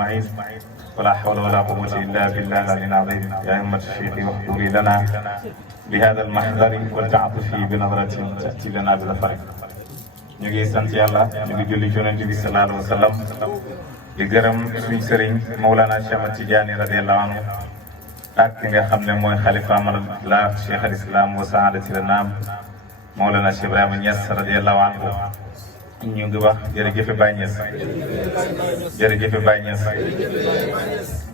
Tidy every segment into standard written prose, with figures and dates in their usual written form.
أجمعين ولا حول ولا قوة إلا بالله العلي العظيم يا أمة الشيخ واحضري لنا بهذا المحضر والتعاطف بنظرة تأتي لنا بظفر. ñu ngi sant yàlla ñu ngi julli ci Yonent bi sallallahu alayhi wa sallam di gërëm suñ sëriñ Mawlana Cheikh Ahmad Tidiane radiyallahu anhu ak ki nga xam ne mooy xalifa amadullah Cheikh al Islam wa saadati lanaam Mawlana Cheikh Ibrahima Niass radiyallahu anhu. ñu ngi wax jërëjëf Baye Niass jërëjëf Baye Niass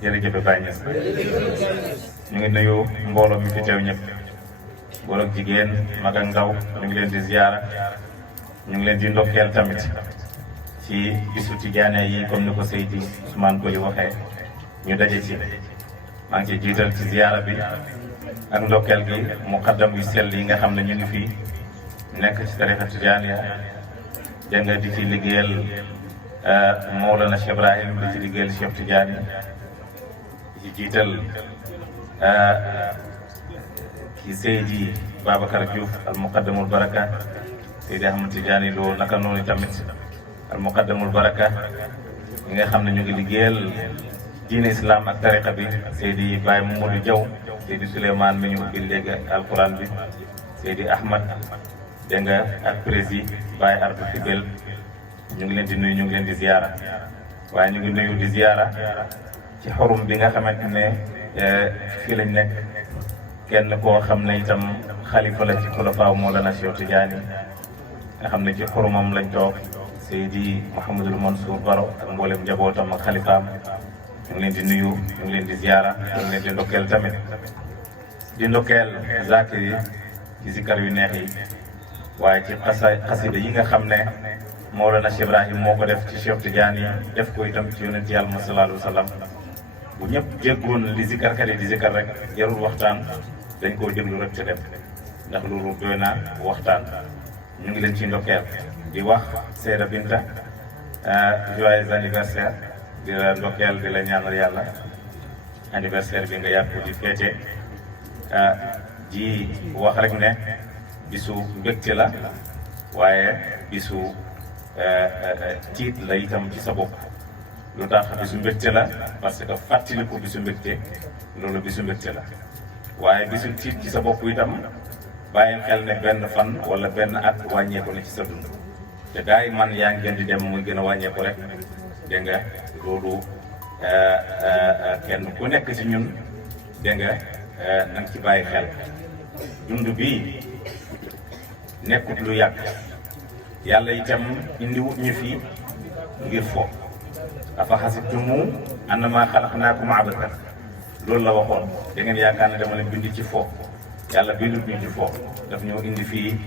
jërëjëf Baye Niass. ñu ngi nuyu mbooloo mi fi teew ñëpp góor ak jigéen mag ak ndaw ñu ngi leen di ziyaara ñu ngi leen di ndokkeel tamit ci bisu Tijaane yi comme ni ko Seydi Ousmane Koli waxee ñu daje ci. maa ngi ciy jiital ci ziyaara bi ak ndokkeel gi muqaddam yu sell yi nga xam ne ñu ngi fii nekk ci tarixa Tijaaniya dégg nga di ci liggéeyal Mawlana Cheikh Ibrahim di ci liggéeyal Cheikh Tidiane di ci jiital ki Seydi Babacar Diouf al muqaddamul baraka Seydi Ahmad Tidiane Lo naka noonu tamit al muqaddamul baraka ñi nga xam ne ñu ngi liggéeyal diine islam ak tariqa bi Seydi Baye Mamadou Diaw Seydi Souleymane mi ñu ubbil léegi alquran bi Seydi Ahmad dégg nga ak président Baye Ardu Fibel ñu ngi leen di nuyu ñu ngi leen di ziyaara waaye ñu ngi nuyu di ziyaara ci xorum bi nga xamante ne fii lañ nekk kenn koo xam ne itam xalifa la ci xulafaaw Mawlana Cheikh Tidiane nga xam ne ci xorumam lañ toog Seydi Mouhamadul Mansour Baro ak mboolem njabootam ak xalifaam ñu ngi leen di nuyu ñu ngi leen di ziyaara ñu ngi leen di ndokkeel tamit di ndokkeel zakir yi ci zikar yu neex yi waaye ci xasida yi nga xam ne Mawlana Cheikh Ibrahim moo ko def ci Cheikh Tidiane yi def ko itam ci yonent yàlla Muhammad sallallahu alayhi wa sallam bu ñëpp déggoon li zikarkat yi di zikar rek jarul waxtaan dañ koo déglu rek te dem ndax loolu doy na waxtaan. ñu ngi leen ci ndokkeel di wax Seyda Binta joyeux anniversaire di la ndokkeel di la ñaanal yàlla anniversaire bi nga yàgg di féete di wax rek ne bisu mbégte la waaye bisu tiit la itam ci sa bopp. lu tax bisu mbégte la parce que fàttaliku bisu mbégte loolu bisu mbégte la waaye bisu tiit ci sa bopp itam bàyyi xel ne benn fan wala benn at wàññeeku na ci sa dund te gaa yi man yaa ngi gën di dem muy gën a wàññeeku rek dégg nga loolu kenn ku nekk ci ñun dégg nga na nga ci bàyyi xel dund bii nekkut lu yàgg yàlla itam indiwut ñu fi ngir fo afa xasibtumu annamaa xalaqnaakum abathan loolu la waxoon da ngeen yaakaar ne dama leen bind ci fo yàlla bindut ñu ci fo daf ñoo indi fii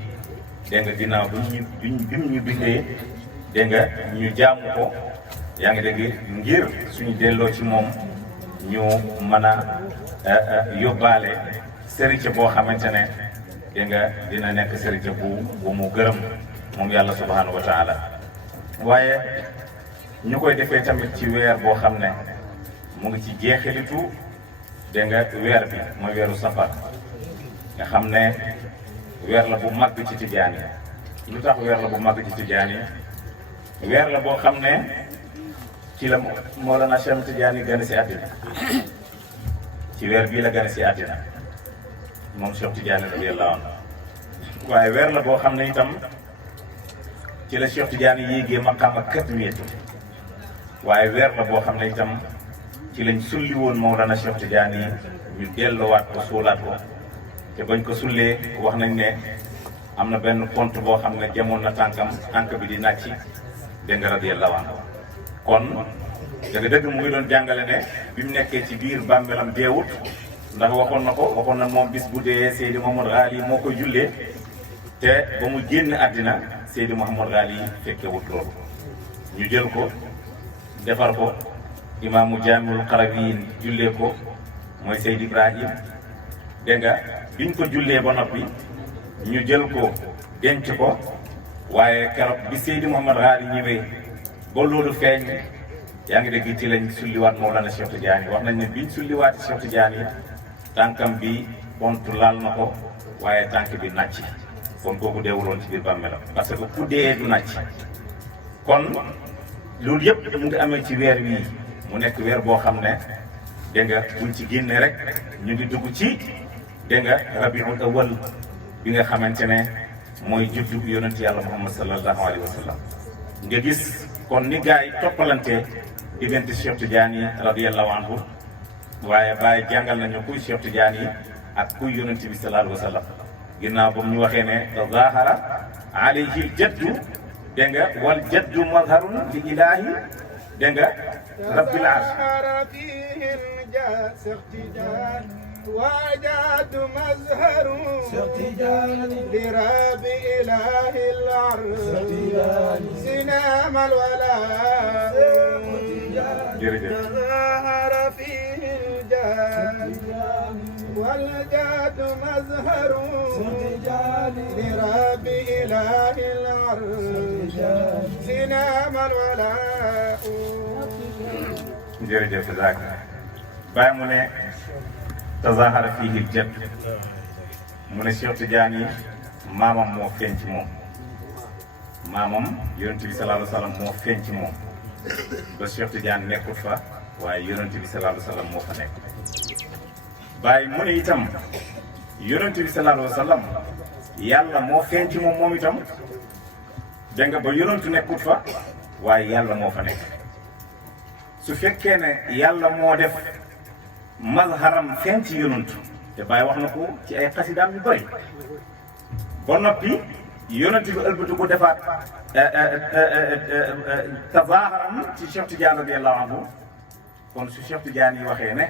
dégg nga ginnaaw bi ñu bindee dégg nga ñu jaamu ko yaa ngi dégg ngir suñu delloo ci moom ñu mën a yóbbaale sërite boo xamante ne dégg nga dina nekk sërite bu mu gërëm moom yàlla subhanahu wa taala waaye ñu koy defee tamit ci weer boo xam ne mu ngi ci jeexilitu dégg nga weer bi mooy weeru safar nga xam ne weer la bu màgg ci tijaan yi lu tax weer la bu màgg ci tijaan yi weer la boo xam ne ci la Mawlana Cheikh Tidiane gane si àddina ci weer bii la gane si àddina moom Cheikh Tidiane radiyallahu anhu waaye weer la boo xam ne itam ci la Cheikh Tidiane yéegee maqaama katmiyatu waaye weer la boo xam ne itam ci lañ sulli woon Mawlana Cheikh Tidiane yi ñu delloowaat ko suulaat ko te bañ ko sullee wax nañ ne am na benn pont boo xam ne jamoon na tànk bi di nàcci dégg nga radiyallahu anhu kon dëgg-dëgg mu ngi doon jàngale ne bi mu nekkee ci biir bàmmeelam deewut ndax waxoon na moom bis bu dee Seydi Mouhamadou Ghali moo ko jullee te ba mu génn àddina Seydi Mouhamadou Ghali fekkewut loolu ñu jël ko defar ko imaamu Jaamiul Qarawiyyin jullee ko mooy Seydi Ibrahim dégg nga biñ ko jullee ba noppi ñu jël ko denc ko waaye keroog bi Seydi Mouhamadou Ghali ñëwee ba loolu feeñ yaa ngi dégg ci lañ sulliwaat Mawlana Cheikh Tidiane wax nañ ne biñ sulliwaati Cheikh Tidiane tànkam bi pont laal na ko waaye tànk bi nàcc kon kooku deewuloon ci biir bàmmeelam parce que ku dee du nàcc kon loolu yëpp mu ngi amee ci weer wii mu nekk weer boo xam ne dégg nga buñ ci génne rek ñu ngi dugg ci dégg nga rabiul awal bi nga xamante ne mooy juddu yonent yàlla Muhammad sallallahu alayhi wa sallam nga gis kon ni gars yi toppalante diggante Cheikh Tidiane radiyallahu anhu waaye Baye jàngal nañu kuy Cheikh Tidiane ak kuy yonent bi sallallahu alayhi wa sallam ginnaaw ba mu ñu waxee ne zahara alayhi ljaddu dégg nga wal jaddu mazharun li ilahi dégg nga rabbil arsh وجاد مزهر لراب إله العرش سنام الولاء تظاهر فيه الجاد والجاد مزهر لراب إله العرش سنام الولاء jërëjëf Zak Baye mu ne tazahara fihi al-jadd mu ne Cheikh Tidiane maamam moo feeñ ci moom maamam yonent bi sallallahu alayhi wa sallam moo feeñ ci moom ba Cheikh Tidiane nekkut fa waaye yonent bi sallallahu alayhi wa sallam moo fa nekk Baye mu ne itam yonent bi sallallahu alayhi wa sallam yàlla moo feeñ ci moom itam dégg nga ba yonentu nekkut fa waaye yàlla moo fa nekk su fekkee ne yàlla moo def mazharam feeñ ci yonent te Baye wax na ko ci ay xasidaam yu bëri ba noppi yonent bi ëlbatu ko defaat tazaharam ci Cheikh Tidiane radiyallahu anhu kon su Cheikh Tidiane yi waxee ne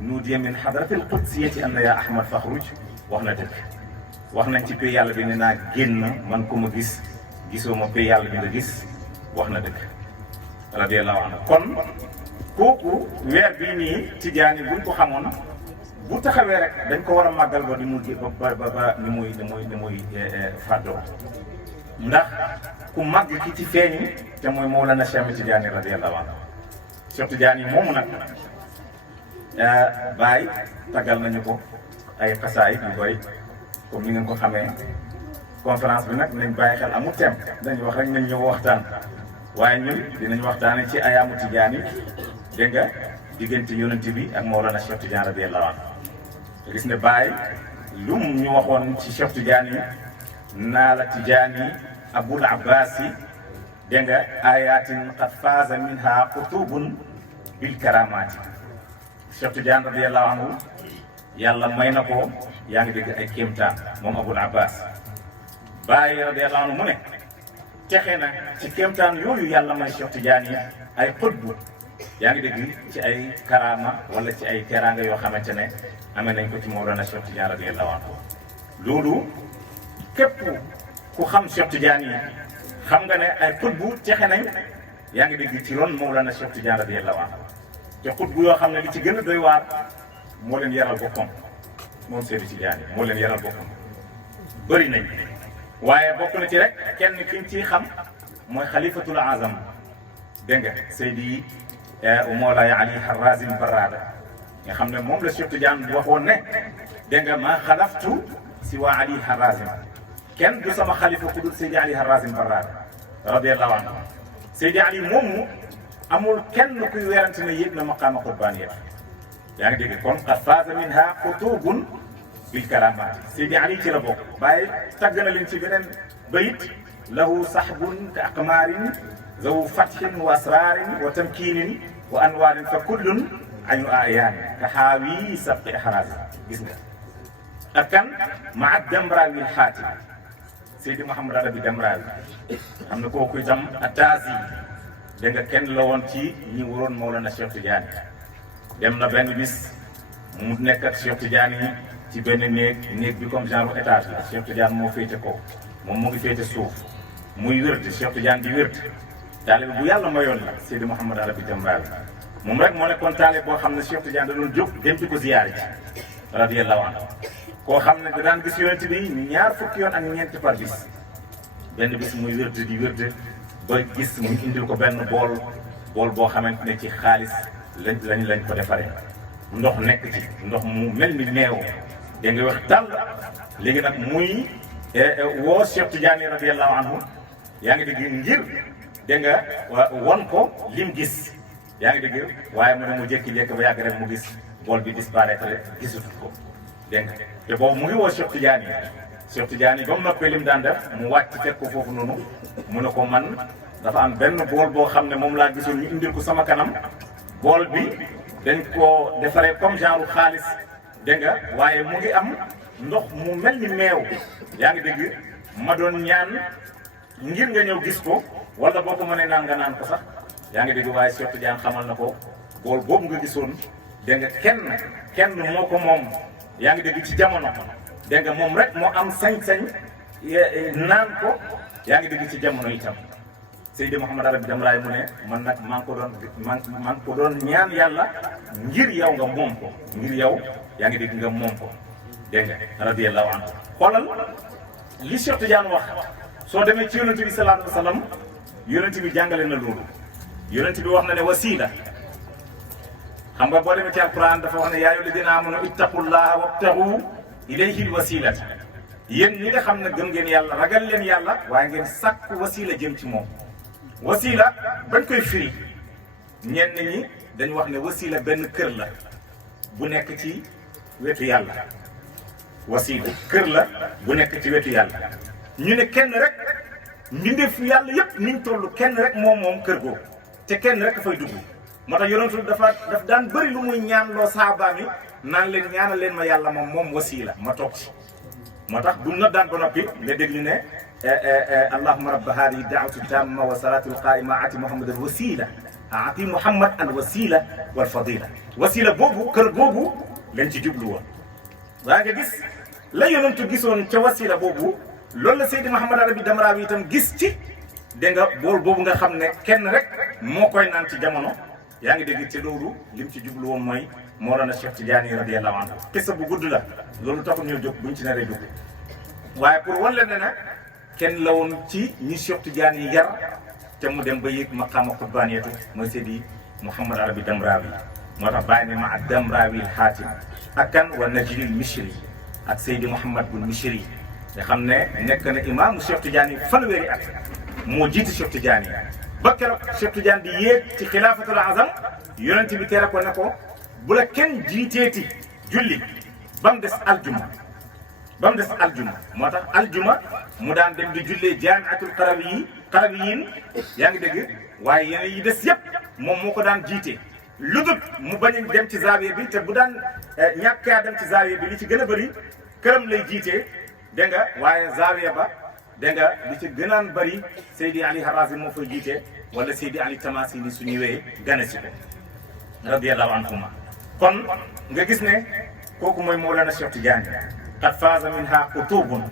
nuudiya min hadratil qudsiyati anna ya Ahmad fakhruj wax na dëgg wax nañ ci pay yàlla bi ne naa génn man ko ma gis gisoo ma pay yàlla bi nga gis wax na dëgg radiyallahu anhu kon kooku weer bii nii Tidiane buñ ko xamoon bu taxawee rek dañ ko war a màggal ba di mu ba ni muy fàddoo ndax ku màgg ki ci feeñi te mooy Mawlana Cheikh Tidiane radiyallahu anhu Cheikh Tidiane yi moomu nag Baye taggal nañu ko ay xasaayid yu koy comme ni ngeen ko xamee conférence bi nag nañ bàyyi xel amul thème dañu wax rek nañ ñëw waxtaan waaye ñun dinañ waxtaane ci ayaamu Tidiane dégg nga diggante yonent bi ak Mawlana Cheikh Tidiane radiyallahu anhu gis ne Baye lu mu ñu waxoon ci Cheikh Tidiane naala Tidiane Abul Abbas dégg nga ayatin qad faaza minha qutubun bil karamati Cheikh Tidiane radiyallahu anhu yàlla may na ko yaa ngi dégg ay kéemtaan moom Abul Abbas Baye radiyallahu anhu mu ne texe na ci kéemtaan yooyu yàlla may Cheikh Tidiane ay xutbu yaa ngi dégg ci ay karama wala ci ay teraanga yoo xamante ne amee nañ ko ci Mawlana Cheikh Tidiane radiyallahu anhu loolu képp ku xam Cheikh Tidiane yi xam nga ne ay xutbu texe nañ yaa ngi dégg ci ron Mawlana Cheikh Tidiane radiyallahu anhu te xutbu yoo xam ne li ci gën a doy waar moo leen yaral boppam moom Seydi Tidiane moo leen yaral boppam bëri nañ waaye bokk na ci rek kenn ki ñu ciy xam mooy xalifatul azam dégg nga Seydi Mawlaay Ali Harazim Barrada nga xam ne moom la Cheikh Tidiane waxoon ne dégg nga ma xalaftu si waa Ali Harazim kenn du sama xalifa ku dul Seydi Ali Harazim Barrada radiyallahu anhu Seydi Ali moomu amul kenn kuy werante ne yéeg na maqaama qurbaniyya yaa ngi dégg kon qad faaza minha qutubun bil karamaat Seydi Ali ci la bokk Baye tagg na leen ci beneen bayit lahu sahbun ka aqmaarin zawu fathin wa asrarin wa tamkinin wa anwaarin fa kullun aynu ayaani ka xaawi sabqi ahraaz gis nga ak kan maa damraawi xaatim Seydi Mouhamed Arabi Damraawi xam ne kooku itam ataasi dégg nga kenn la woon ci ñi waroon Mawlana Cheikh Tidiane dem na benn bis mu nekk ak Cheikh Tidiane ci benn néeg bi comme genre étage la Cheikh Tidiane moo féete kaw moom mu ngi féete suuf muy wérd Cheikh Tidiane di wérd taalibe bu yàlla mayoon la Seydi Mouhamed Arabi Damraawi moom rek moo nekkoon taalibe boo xam ne Cheikh Tidiane da doon jóg dem ci ko ziyaare ci radiyallahu anhu koo xam ne da daan gis yonent bi ñaar fukki yoon ak ñeenti par bis benn bis muy wérd di wérd ba gis mu indil ko benn bool boo xamante ne ci xaalis lañ ko defaree ndox nekk ci ndox mu mel ni neew da nga wax tàll léegi nag muy woo Cheikh Tidiane radiyallahu anhu yaa ngi dégg ngir da nga won ko lim gis yaa ngi dégg waaye mu ne mu jékki-jékki ba yàgg rek mu gis bool bi disparaître gisatu ko dégg nga te boobu mu ngi woo Cheikh Tidiane ba mu noppee lim daan def mu wàcc fekk ko foofu noonu mu ne ko man dafa am benn bool boo xam ne moom laa gisoon ñu indil ko sama kanam bool bi dañ koo defaree comme genre xaalis dégg nga waaye mu ngi am ndox mu mel ni meew yaa ngi dégg ma doon ñaan ngir nga ñëw gis ko wala boo ko mënee naan nga naan ko sax yaa ngi dégg waaye Cheikh Tidiane xamal na ko bool boobu nga gisoon dégg nga kenn moo ko moom yaa ngi dégg ci jamono dégg nga moom rek moo am sañ-sañ naan ko yaa ngi dégg ci jamono itam Seydi Mouhamed Arabi Damraay mu ne man nag maa ngi ko doon ñaan yàlla ngir yow nga moom ko ngir yow yaa ngi dégg nga moom ko dégg nga radiyallahu anhu xoolal li Cheikh Tidiane wax soo demee ci yonent bi sallallahu alayhi wa sallam yonent bi jàngale na loolu yonent bi wax na ne wasiila xam nga boo demee ci alquran dafa wax ne yaa ayyuhal ladina amanu ittaqullaha wabtagu ilayhi alwasilata yéen ñi nga xam ne gëm ngeen yàlla ragal leen yàlla waaye ngeen sàkk wasiila jëm ci moom wasiila bañ koy firi ñenn ñi dañ wax ne wasiila benn kër la bu nekk ci wetu yàlla wasiila kër la bu nekk ci wetu yàlla ñu ne kenn rek mbindeef yàlla yépp niñ toll kenn rek moom kër googu te kenn rek fay dugg moo tax yonentu daf daan bëri lu muy ñaan loo saabaa mi naan leen ñaanal leen ma yàlla moom wasiila ma toog ci moo tax bu na daan ba noppi nga déglu ne allahumma rabba hadihi daawatu tamma wa salatu alqaima ati muhammad al wasila ati muhammad al wasila wal fadila wasila boobu kër googu lañ ci jublu woon waa nga gis la yonentu gisoon ca wasila boobu loolu la Seydi Mouhamed Arabi Damrawi itam gis ci dégg nga bool boobu nga xam ne kenn rek moo koy naan ci jamono yaa ngi dégg ci loolu lim ci jublu woon mooy Mawlana Cheikh Tidiane radiyallahu anhu kissa bu gudd la loolu taxul ñoo jóg buñ ci naree dugg waaye pour wan leen ne nag kenn la woon ci ñi Cheikh Tidiane yi yar te mu dem ba yéeg maqaama qutbaniyatu mooy Seydi Mouhamed Arabi Damrawi moo tax bàyyi ne ma ak Damrawi al-Hatim ak kan wa Najli al-Mishri ak Seydi Mouhamed bul Mishri nga xam ne nekk na imaamu Cheikh Tidiane yi fanweeri at moo jiite Cheikh Tidiane yi ba keroog Cheikh Tidiane di yéeg ci xilaafatul azam yonent bi tere ko ne ko bu la kenn jiiteeti julli ba mu des aljuma moo tax aljuma mu daan dem di jullee jaamiatul qarawiyin yaa ngi dégg waaye yeneen yi des yëpp moom moo ko daan jiite lu dul mu bañ a dem ci zaawiya bi te bu daan ñàkkaa dem ci zaawiya bi li ci gën a bëri këram lay jiitee dégg nga waaye zaawiya ba dégg nga li ci gënaan bëri Seydi Ali Harazim moo fay jiite wala Seydi Ali Tamasini su ñëwee gane si ko radiyallahu anhuma kon nga gis ne kooku mooy Mawlana Cheikh Tidiane qad faaza minha qutubun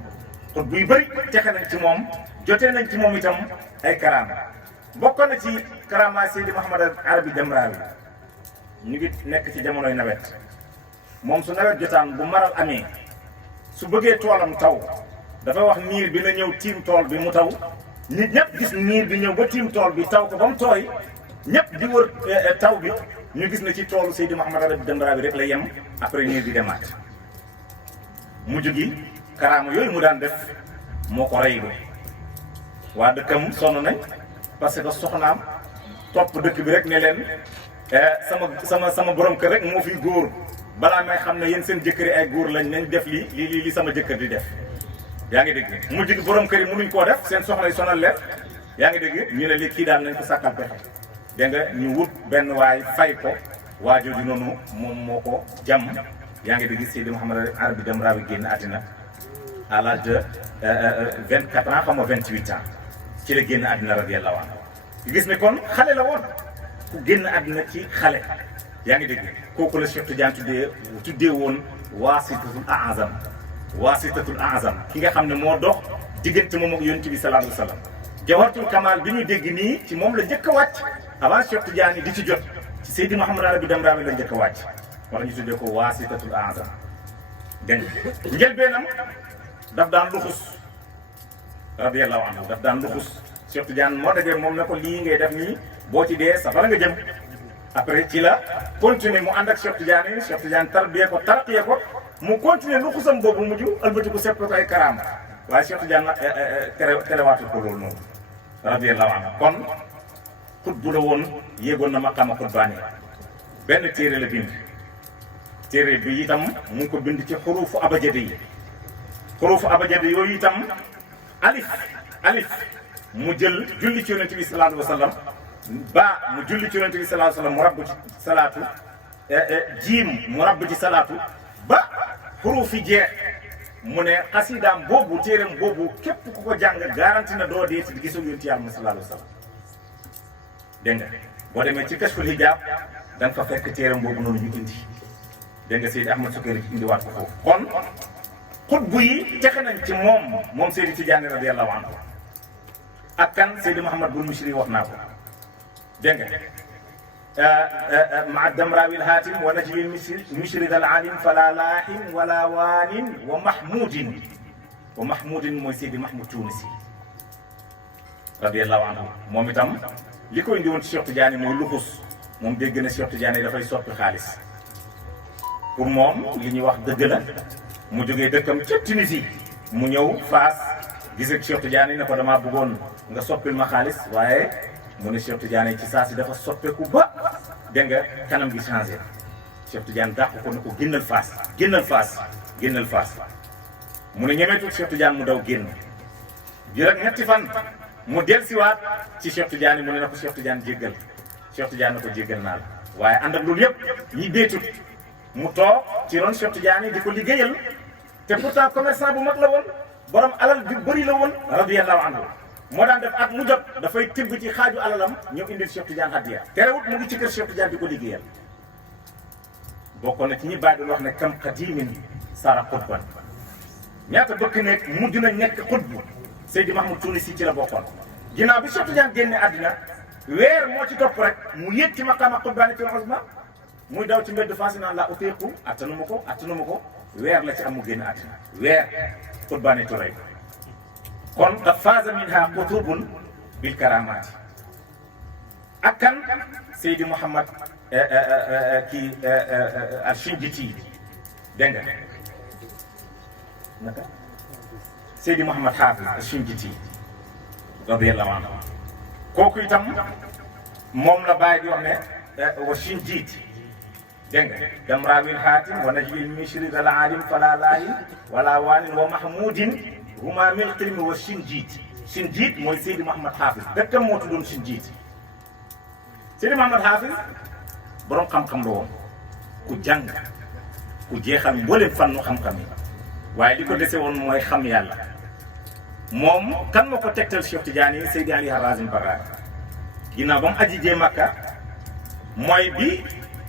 xut buy bëri texe nañ ci moom jotee nañ ci moom itam ay karaama bokk na ci karaama Seydi Mouhamed Arabi Damrawi ñu ngi nekk ci jamonoy nawet moom su nawet jotaan bu maral amee su bëggee toolam taw dafa wax niir bi na ñëw tiim tool bi mu taw nit ñëpp gis niir bi ñëw ba tiim tool bi taw ko ba mu tooy ñëpp di wër taw bi ñu gis na ci toolu Seydi Mouhamed Arabi Damrawi rek la yem après niir bi demaat mujj gi karaama yooyu mu daan def moo ko reylu waa dëkkam sonn nañ parce que soxnaam topp dëkk bi rek ne leen sama borom kër rek moo fi góor balaa may xam ne yéen seen jëkkëri ay góor lañ nañ def li sama jëkkër di def yaa ngi dégg mujj gi borom kër yi mënuñ koo def seen soxna yi sonal leen yaa ngi dégg ñu ne li kii daal nañ ko sàkkal pexe dégg nga ñu wut benn waay fay ko waa jooju noonu moom moo ko jàmm yaa ngi dégg Seydi Mouhamed Arabi Damrawi génn àddina à l'âge de 24 ans xam nga 28 ans ci la génn àddina radiyallahu anhu gis ne kon xale la woon ku génn àddina ci xale yaa ngi dégg kooku la Cheikh Tidiane tuddee woon waasitatul azam ki nga xam ne moo dox diggante moom ak yonent bi sallallahu alayhi wa sallam jawharatul kamal bi ñu dégg nii ci moom la njëkk a wàcc avant Cheikh Tidiane di ci jot ci Seydi Mouhamed Arabi Damrawi la njëkk a wàcc wala ñu tuddee ko waasitatul azam dégg nga njëlbeenam daf daan luxus radiyallahu anhu daf daan luxus Cheikh Tidiane moo dajee moom na ko lii ngay def nii boo ci dee safara nga jëm après ci la continuer mu ànd ak Cheikh Tidiane tarbiye ko tarqiye ko mu continuer luxusam boobu mujj ëlbati ko sepp ko ay karaama waaye Cheikh Tidiane terewaatul ko loolu noonu radiyallahu anhu kon xut bu la woon yéegoon na maqaama xutbaani benn téere la bind téere bi itam mu ngi ko bind ci xuruufu abajade yi xuruufu abajade yooyu itam alif mu jël julli ci yonente bi sallallahu alayhi wa sallam ba mu julli ci yonente bi sallallahu alayhi wa sallam mu rabb ci salaatu jiim mu rabb ci salaatu ba xuruufi jeex mu ne xasidaam boobu téeram boobu képp ku ko jàng garanti na doo dee ci gisul yonente yàlla sallallahu alayhi wa sallam dégg nga boo demee ci kashful hijaab da nga fa fekk téeram boobu noonu ñu indi dégg nga Seydi Ahmad Sukayri indiwaat ko foofu kon xutbu yi texe nañ ci moom Seydi Tijaani radiyallahu anhu ak kan Seydi Mouhamad bul Mishri wax naa ko dégg nga maa damraawil haatim wa najlil mishri dal alim fala laahin wala waanin wa mahmudin mooy Seydi Mahmoud Tunisi radiyallahu anhu moom itam li ko indi woon ci Cheikh Tidiane mooy luxus moom dégg na Cheikh Tidiane dafay soppi xaalis pour moom li ñuy wax dëgg la mu jógee dëkkam ca Tunisie mu ñëw Faas gis ak Cheikh Tidiane ne ko damaa bëggoon nga soppil ma xaalis waaye mu ne Cheikh Tidiane ci saa si dafa soppeeku ba dégg nga kanam gi changé Cheikh Tidiane dàq ko ne ko génnal Faas mu ne ñemeetul Cheikh Tidiane mu daw génn bi rek ñetti fan mu dellusiwaat ci Cheikh Tidiane mu ne na ko Cheikh Tidiane jéggal Cheikh Tidiane na ko jéggal naa la waaye ànd ak loolu yëpp ñi beetut mu toog ci ron Cheikh Tidiane di ko liggéeyal te pourtant commerçant bu mag la woon borom alal bi bëri la woon radiyallahu anhu moo daan def ak mu jot dafay tibb ci xaaju alalam ñëw indil Cheikh Tidiane hadiya terewut mu ngi ci kër Cheikh Tidiane di ko liggéeyal bokkoon na ci ñi bàyyi doon wax ne kam qadimin sara xutban ñaata bëkk nekk mujj na nekk xutbu Seydi Mahmoud Tunisi ci la bokkoon ginnaaw bi Cheikh Tidiane génne àddina weer moo ci topp rek mu yëg ci maqaama xutbaani fil uzma muy daw ci mbedd Fass naan la uteeku attanuma ko weer la ci am mu génn àddina weer xutbaani turay kon qad faaza minha qutubun bil karamaati ak kan Seydi Mouhamad al-Shinjiti dégg nga naka Seydi Mouhamad Hafiz al-Shinjiti radiyallahu anhu kooku itam moom la bàyyi di wax ne wa Shinjiti dégg nga damraawil haatim wa najlil mishri dal alim fala laahin wala waanin wa mahmudin huma min qilmi wa Shinjit mooy Seydi Mouhamad Hafiz dëkkam moo tuddoon Shinjit Seydi Mouhamad Hafiz borom xam-xam la woon ku jàng ku jeexal mboolem fànnu xam-xam yi waaye li ko dese woon mooy xam yàlla moom kan moo ko tegtal Cheikh Tidiane Seydi Ali Harazim Barrani ginnaaw ba mu aji jee Makka mooy bi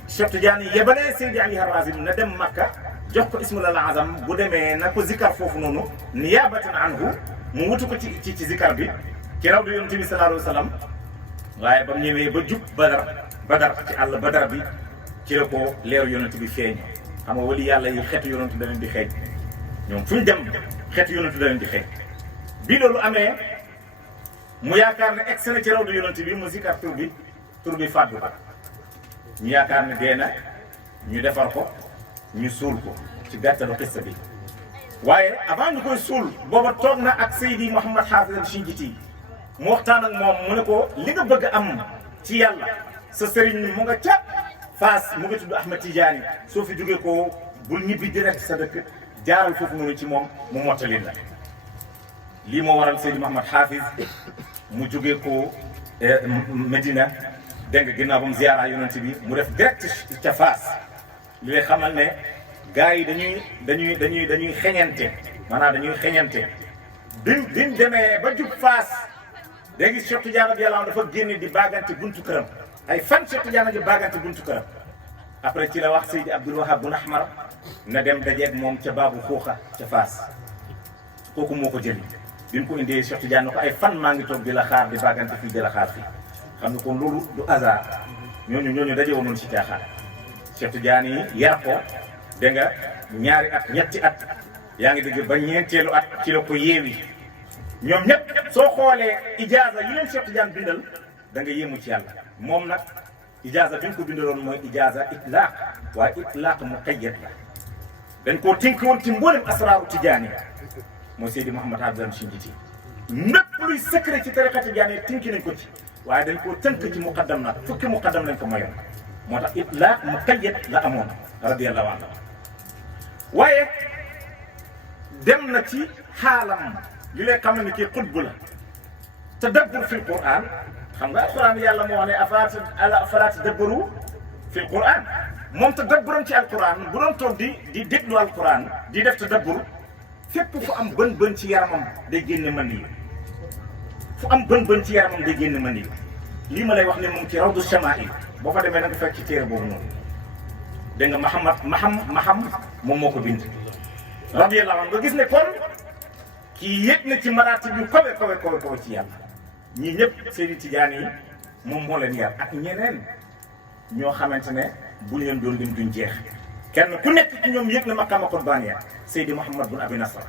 Cheikh Tidiane yebalee Seydi Ali Harazim na dem Makka jox ko ismul azam bu demee na ko zikar foofu noonu niyaabatan anhu mu wutu ko ci zikar bi ci raw du yonent bi sallallahu alayhi wa sallam waaye ba mu ñëwee ba jub badar ci àll badar bi ci la ko leeru yonent bi feeñ xam nga wali yàlla yi xeetu yonent da leen di xeeñ ñoom fu ñu dem xeetu yonent da leen di xeeñ bi loolu amee mu yaakaar ne egg na ci raw du yonent bi mu zikar tur bi fàddu ko ñu yaakaar ne dee na ñu defar ko ñu suul ko ci gàttalu xissa bi waaye avant ñu koy suul booba toog na ak Seydi Mouhamad Hafiz al-Shinjiti mu waxtaan ak moom mu ne ko li nga bëgg am ci yàlla sa sëriñ mu nga ca Faas mu nga tudd Ahmed Tidiane soo fi jógee ko bul ñibbi direct sa dëkk jaaral foofu noonu ci moom mu mottali la lii moo waral Seydi Mouhamad Hafiz mu jógee ko Medina dégg nga ginnaaw ba mu ziyaara yonent bi mu def direct ca Faas li lay xamal ne gars yi dañuy xeñante maanaam dañuy xeñante biñ demee ba jub Faas léegi Cheikh Tidiane radiyallahu anhu dafa génne di baagante buntu këram ay fan Cheikh Tidiane di baagante buntu këram après ci la wax Seydi Abdul Wahab bun Ahmar na dem dajeeg moom ca baabu xuuxa ca Faas kooku moo ko jëli bi mu ko indee Cheikh Tidiane ko ay fan maa ngi toog di la xaar di baagante fii di la xaar fii xam nga kon loolu du hasard ñooñu daje woon ci caaxaan Cheikh Tidiane yi yar ko dégg nga ñaari at ñetti at yaa ngi dégg ba ñeenteelu at ci la ko yeewi ñoom ñëpp soo xoolee ijaaza yi leen Cheikh Tidiane bindal da nga yéemu ci yàlla moom nag ijaaza bi ñu ko bindaloon mooy ijaaza itlaaq waaye itlaaq muqayyad la dañ koo tënk woon ci mboolem asraaru Tidiane mooy Seydi Mouhamad Hafiz al-Shinjiti lépp luy secret ci tariqa Tidiane tënki nañ ko ci waaye dañ koo tënk ci muqaddam nag fukki muqaddam lañ ko mayoon moo tax itlaq muqayyad la amoon radiyallahu anhu waaye dem na ci xaalam li lay xam ne kii xutbu la tadabbur fil Qur'an xam nga alquran yàlla moo wax ne afalaa tadabbaru fil Qur'an moom tadabburam ci alquran bu doon toog di déglu alquran di def tadabbur fépp fu am bën ci yaramam day génne mën yi fu am bën ci yaramam day génne mën yi lii ma lay wax ne moom ci rawdu shamaa'il boo fa demee na nga fekk ci téere boobu noonu dégg nga Maham moom moo ko bind radiyallahu anhu nga gis ne kon kii yëg na ci maraatib yu kawe ci yàlla ñii ñëpp Seydi Tijaan yi moom moo leen yar ak ñeneen ñoo xamante ne buñ leen doon lim duñ jeex kenn ku nekk ci ñoom yëg na maqaama qurbaaniya Seydi Mouhamad bun Abi Nasr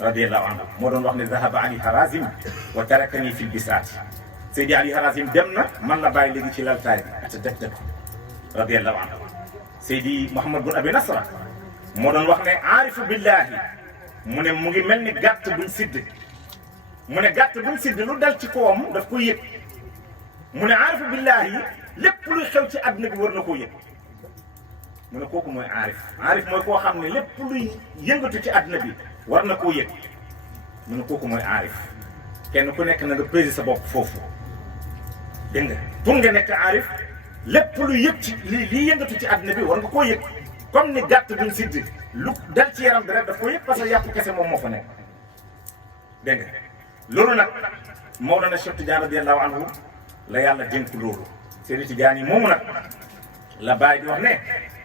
radiyallahu anhu moo doon wax ne zahaba Ali Harazim wa tarakani fil bisaat Seydi Ali Harazim dem na man la bàyyi léegi ci laltaay bi ata dëg radiyallahu anhu Seydi Mouhamad bun Abi Nasr moo doon wax ne aarifu billahi mu ne mu ngi mel ni gàtt buñ sidd mu ne gàtt buñ sidd lu dal ci kawam daf ko yëg mu ne aarifu billahi lépp luy xew ci àdduna bi war na koo yëg mu ne kooku mooy aarif mooy koo xam ne lépp luy yëngatu ci àdduna bi war na koo yëg mu ne kooku mooy aarif kenn ku nekk na nga pesé sa bopp foofu dégg nga pour nga nekk aarif lépp lu yëg ci li yëngatu ci àdduna bi war nga koo yëg comme ni gàtt buñ sidd lu dal ci yaram bi rek daf ko yëg parce que yàqu kese moom moo fa nekk dégg nga loolu nag Mawlana Cheikh Tidiane radiyallahu anhu la yàlla dénk loolu Seydi Tidiane yi moomu nag la bàyyi di wax ne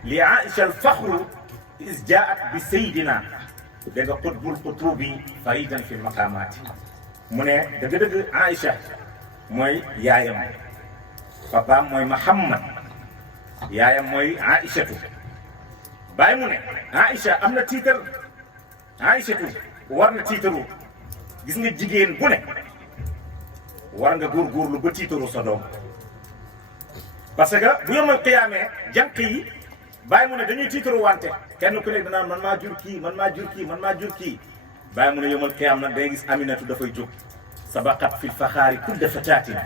li Aïcha al faxru is jaat bi saydina da nga qutbul qutubi faridan fi maqaamaati mu ne dëgg-dëgg Aïcha mooy yaayam papaam mooy Muhammad yaayam mooy Aïchatu bàyyi mu ne Aïcha am na tiitar Aïchatu war na tiitaru gis nga jigéen bu ne war nga góorgóorlu ba tiitaru sa doom parce que bu yomal qiyaamee jànq yi bàyyi mu ne dañuy tiitaru wante kenn ku nekk danaan man maa jur kii man maa jur kii man maa jur kii bàyyi mu ne yomal qiyaam nag day gis Aminatu dafay jóg sabaqat fil faxaari kulla fataatin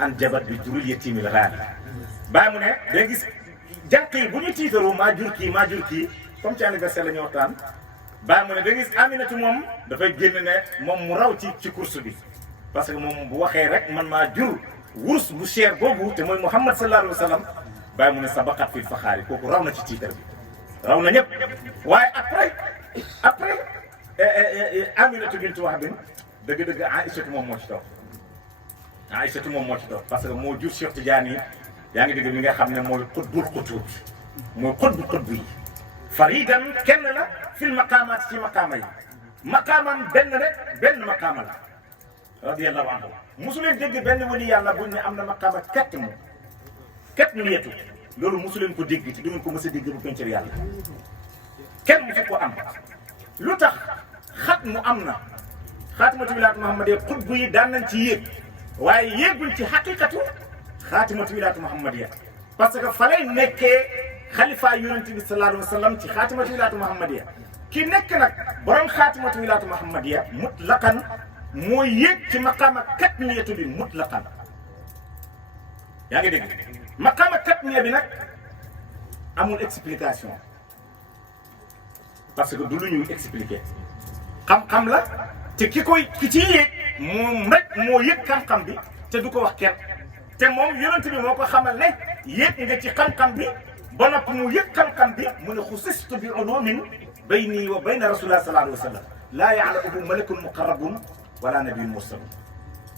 an jabat bi durul yatimil ghaali bàyyi mu ne day gis jànq yi bu ñu tiitaru maa jur kii comme ci anniversaire la ñu waxtaan bàyyi mu ne day gis Aminatu moom dafay génn ne moom mu raw ci course bi parce que moom bu waxee rek man maa jur wurus bu cher boobu te mooy Muhammad sallallahu alayhi wa sallam bàyyi mu ne sabaqat fil faxaari kooku raw na ci tiitar bi raw na ñëpp waaye après Aminatu bintu Wahb dëgg-dëgg Aïchatu moom moo ci toog Aïchatu moom moo ci toog parce que moo jur Cheikh Tidiane yi yaa ngi dégg mi nga xam ne mooy xutbul xutub mooy xutbu yi faridan kenn la fil maqaamaat ci maqaama yi maqaamam benn maqaama la radiyallahu anhu mosu leen dégg benn wali yàlla buñ ne am na maqaama kat mu yetu loolu mosu leen ko dégg te du ngeen ko mës a dégg bu pencër yàlla kenn mosu ko am lu tax xat mu am na xaatimatu wilaayatu muhammadiyya xutbu yi daan nañ ci yéeg waaye yéeguñ ci xaqiqatu xaatimatu wilaayatu muhammadiyya parce que fa lay nekkee xalifa yonent bi sallallahu alayhi wa sallam ci xaatimatu wilaayatu muhammadiyya ki nekk nag borom xaatimatu wilaayatu muhammadiyya mutlaqan moo yéeg ci maqaama katmiyatu bi mutlaqan yaa ngi dégg maqaama katmiya bi nag amul explication parce que du lu ñuy expliquer xam-xam la te ki ciy yéeg moom rek moo yëg xam-xam bi te du ko wax kenn te moom yonent bi moo ko xamal ne yéeg nga ci xam-xam bi ba noppi mu yëg xam-xam bi mu ne xusistu bi ulumin bayni wa bayna rasulillah sallallahu alayhi wa sallam laa ya'lamuhu malakun muqarrabun wala nabiyyun mursalun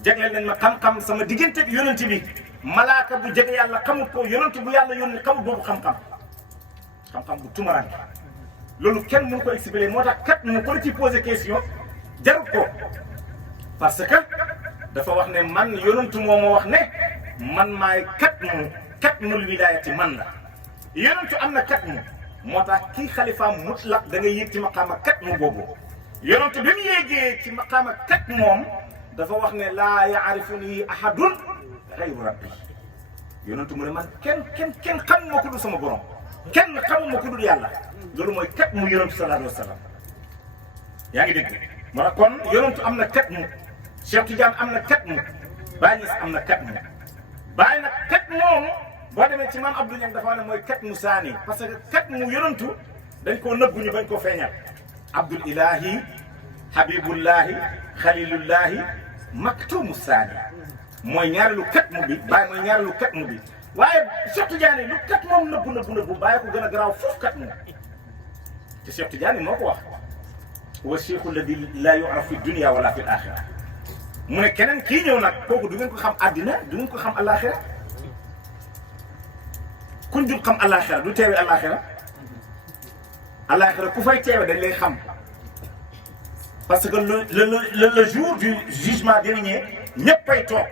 jagleel nañ ma xam-xam sama diggante ak yonent bi malaaka bu jege yàlla xamut ko yonent bu yàlla yónni xamut boobu xam-xam bu tumaraan loolu kenn mënu ko expliquer moo tax kat mu ko ci poser question jarut ko parce que dafa wax ne man yonentu moo ma wax ne man maay katmul wilaayati man la yonentu am na katmu moo tax kii xalifaam mutlaq da ngay yéeg ci maqaama katmu boobu yonentu bi mu yéegee ci maqaama kat moom dafa wax ne laa yaarifuni ahadun xayru rabbi yonentu mu ne man kenn xam ma ko dul sama borom kenn xamuma ko dul yàlla loolu mooy kat mu yonentu sallallahu alayhi wa sallam yaa ngi dégg moo tax kon yonentu am na kat mu Cheikh Tidiane am na kat mu Baay Ñas am na kat mu bàyyi nag kat moomu boo demee ci maam Abdou Niang dafa ne mooy kat mu saani parce que kat mu yonantu dañ koo nëbbu ñu bañ ko feeñal Abdul Ilahi Habibullahi Khalilullahi maktumu saani mooy ñaareelu kat mu bi bàyyi mooy ñaareelu kat mu bi waaye Cheikh Tidiane lu kat moom nëbbu bàyyi ko gën a garaaw foofu kat mu te Cheikh Tidiane moo ko wax wa cheikhu alladi la yu'raf fi dunya wala fi al-axira mu ne keneen kii ñëw nag kooku du ngeen ko xam àddina du ngeen ko xam alaxira kuñ dul xam alaxira du teewe alaxira alaxira ku fay teewe dañ lay xam parce que le jour du jugement dernier ñëppay toog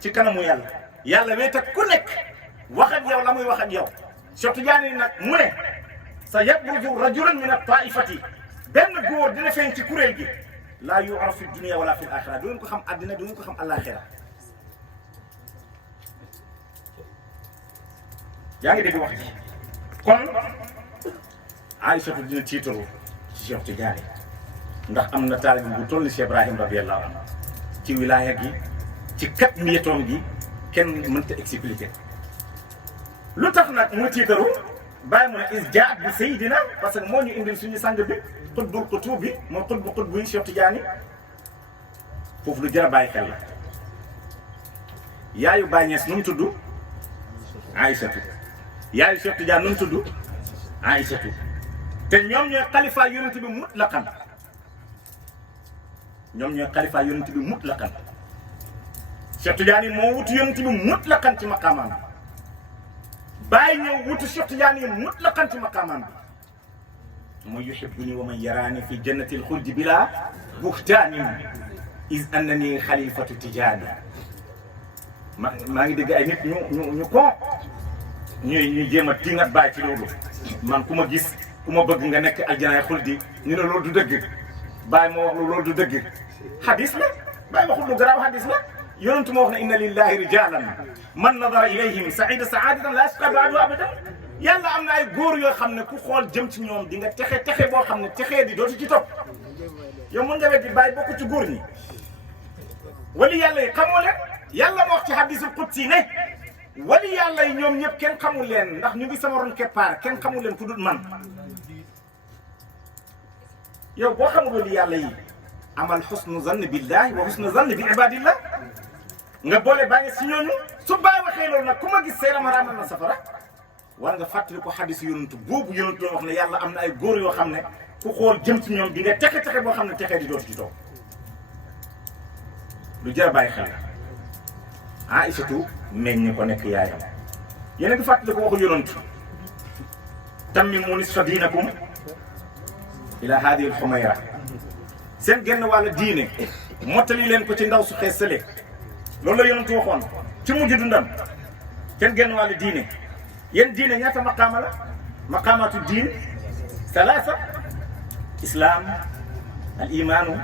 ci kanamu yàlla yàlla wéet ak ku nekk wax ak yow la muy wax ak yow Cheikh Tidiane nag mu ne sa yabruju rajulan min at-taifati benn góor dina feeñ ci kuréel gi laa yu'raf fi dunya wala fi al-axira du ngeen ko xam àddina du ngeen ko xam alaxira yaa ngi dégg wax ji kon Aïssatu dina tiitaru ci Cheikh Tidiane ndax am na taalibe bu toll ni Cheikh Ibrahim radiyallahu anhu ci wilaaya gi ci kat miyatoom gi kenn mënta expliquer lu tax nag mu tiitaru bàyyi mu ne is jaat bi Seydina parce que moo ñu indil suñu sang bi xutbul xutub bi mooy xutbu yi Cheikh Tidiane foofu lu jar a bàyyi xel la yaayu Baay Ñas nu mu tudd Aïssatu yaayu Cheikh Tidiane nu mu tudd Aïssatu te ñoom ñooy xalifa yonent bi mutlaqan ñoom ñooy xalifa yonent bi mutlaqan Cheikh Tidiane moo wutu yonent bi mutlaqan ci maqaamaam bi Baay ñëw wutu Cheikh Tidiane mutlaqan ci maqaamaam bi mooy yuhibbuni wa man yaraani fi jannatil xuldi bila buhtaanin is annani xalifatu Tidiane maa ngi dégg ay nit ñu ko ñuy jéem a tingat Baay ci loolu man ku ma gis ku ma bëgg nga nekk aljanaay xuldi ñu ne loolu du dëgg Baay moo wax loolu du dëgg hadis la Baay waxul lu garaaw hadis la yonentu moo wax ne inna lillahi rijalan man nadara ilayhim saida saadatan la yashqa ba'du abadan yàlla am na ay góor yoo xam ne ku xool jëm ci ñoom di nga texe boo xam ne texee di dootu ci topp yow mën nga weddi Baay bokk ci góor ñi wali yàlla yi xamoo leen yàlla moo wax ci hadisul qudsi ne wali yàlla yi ñoom ñëpp kenn xamul leen ndax ñu ngi sama ron keppaar kenn xamul leen ku dul man yow boo xamul wali yàlla yi amal xusnu zann billahi wa xusnu zann bi ibadillah nga boole bàyyi si ñooñu su Baay waxee loolu nag ku ma gis seeram raamal na safara war nga fàttali ko xadis yonentu boobu yonentu wax ne yàlla am na ay góor yoo xam ne ku xool jëm ci ñoom di nga texe boo xam ne texee di dootu ci toog lu jar a bàyyi xel Aïssatu meññ ko nekk yaayam yéen a ngi fàttali ko waxu yonentu tammimu nisfa diinakum ila hadihi al-humayra seen genn wàll diine mottali leen ko ci ndaw su xees sële loolu la yonentu waxoon ci mujj dundam seen genn wàll diine yéen diine ñaata maqaama la maqaamatu diin salaasa islaam al imaanu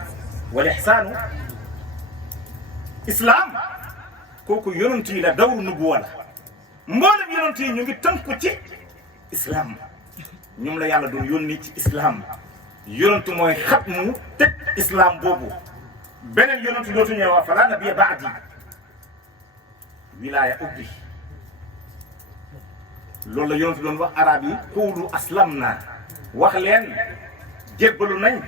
wal ihsaanu islaam kooku yonentu yi la dawru nubuwa la mboolem yonentu yi ñu ngi tënku ci islaam ñoom la yàlla doon yónni ci islaam yonentu mooy xatmu teg islaam boobu beneen yonentu dootu ñëwaat fala nabiyya ba'di wilaaya ubbi loolu la yonentu doon wax arab yi quulu aslamna wax leen jébbalu nañ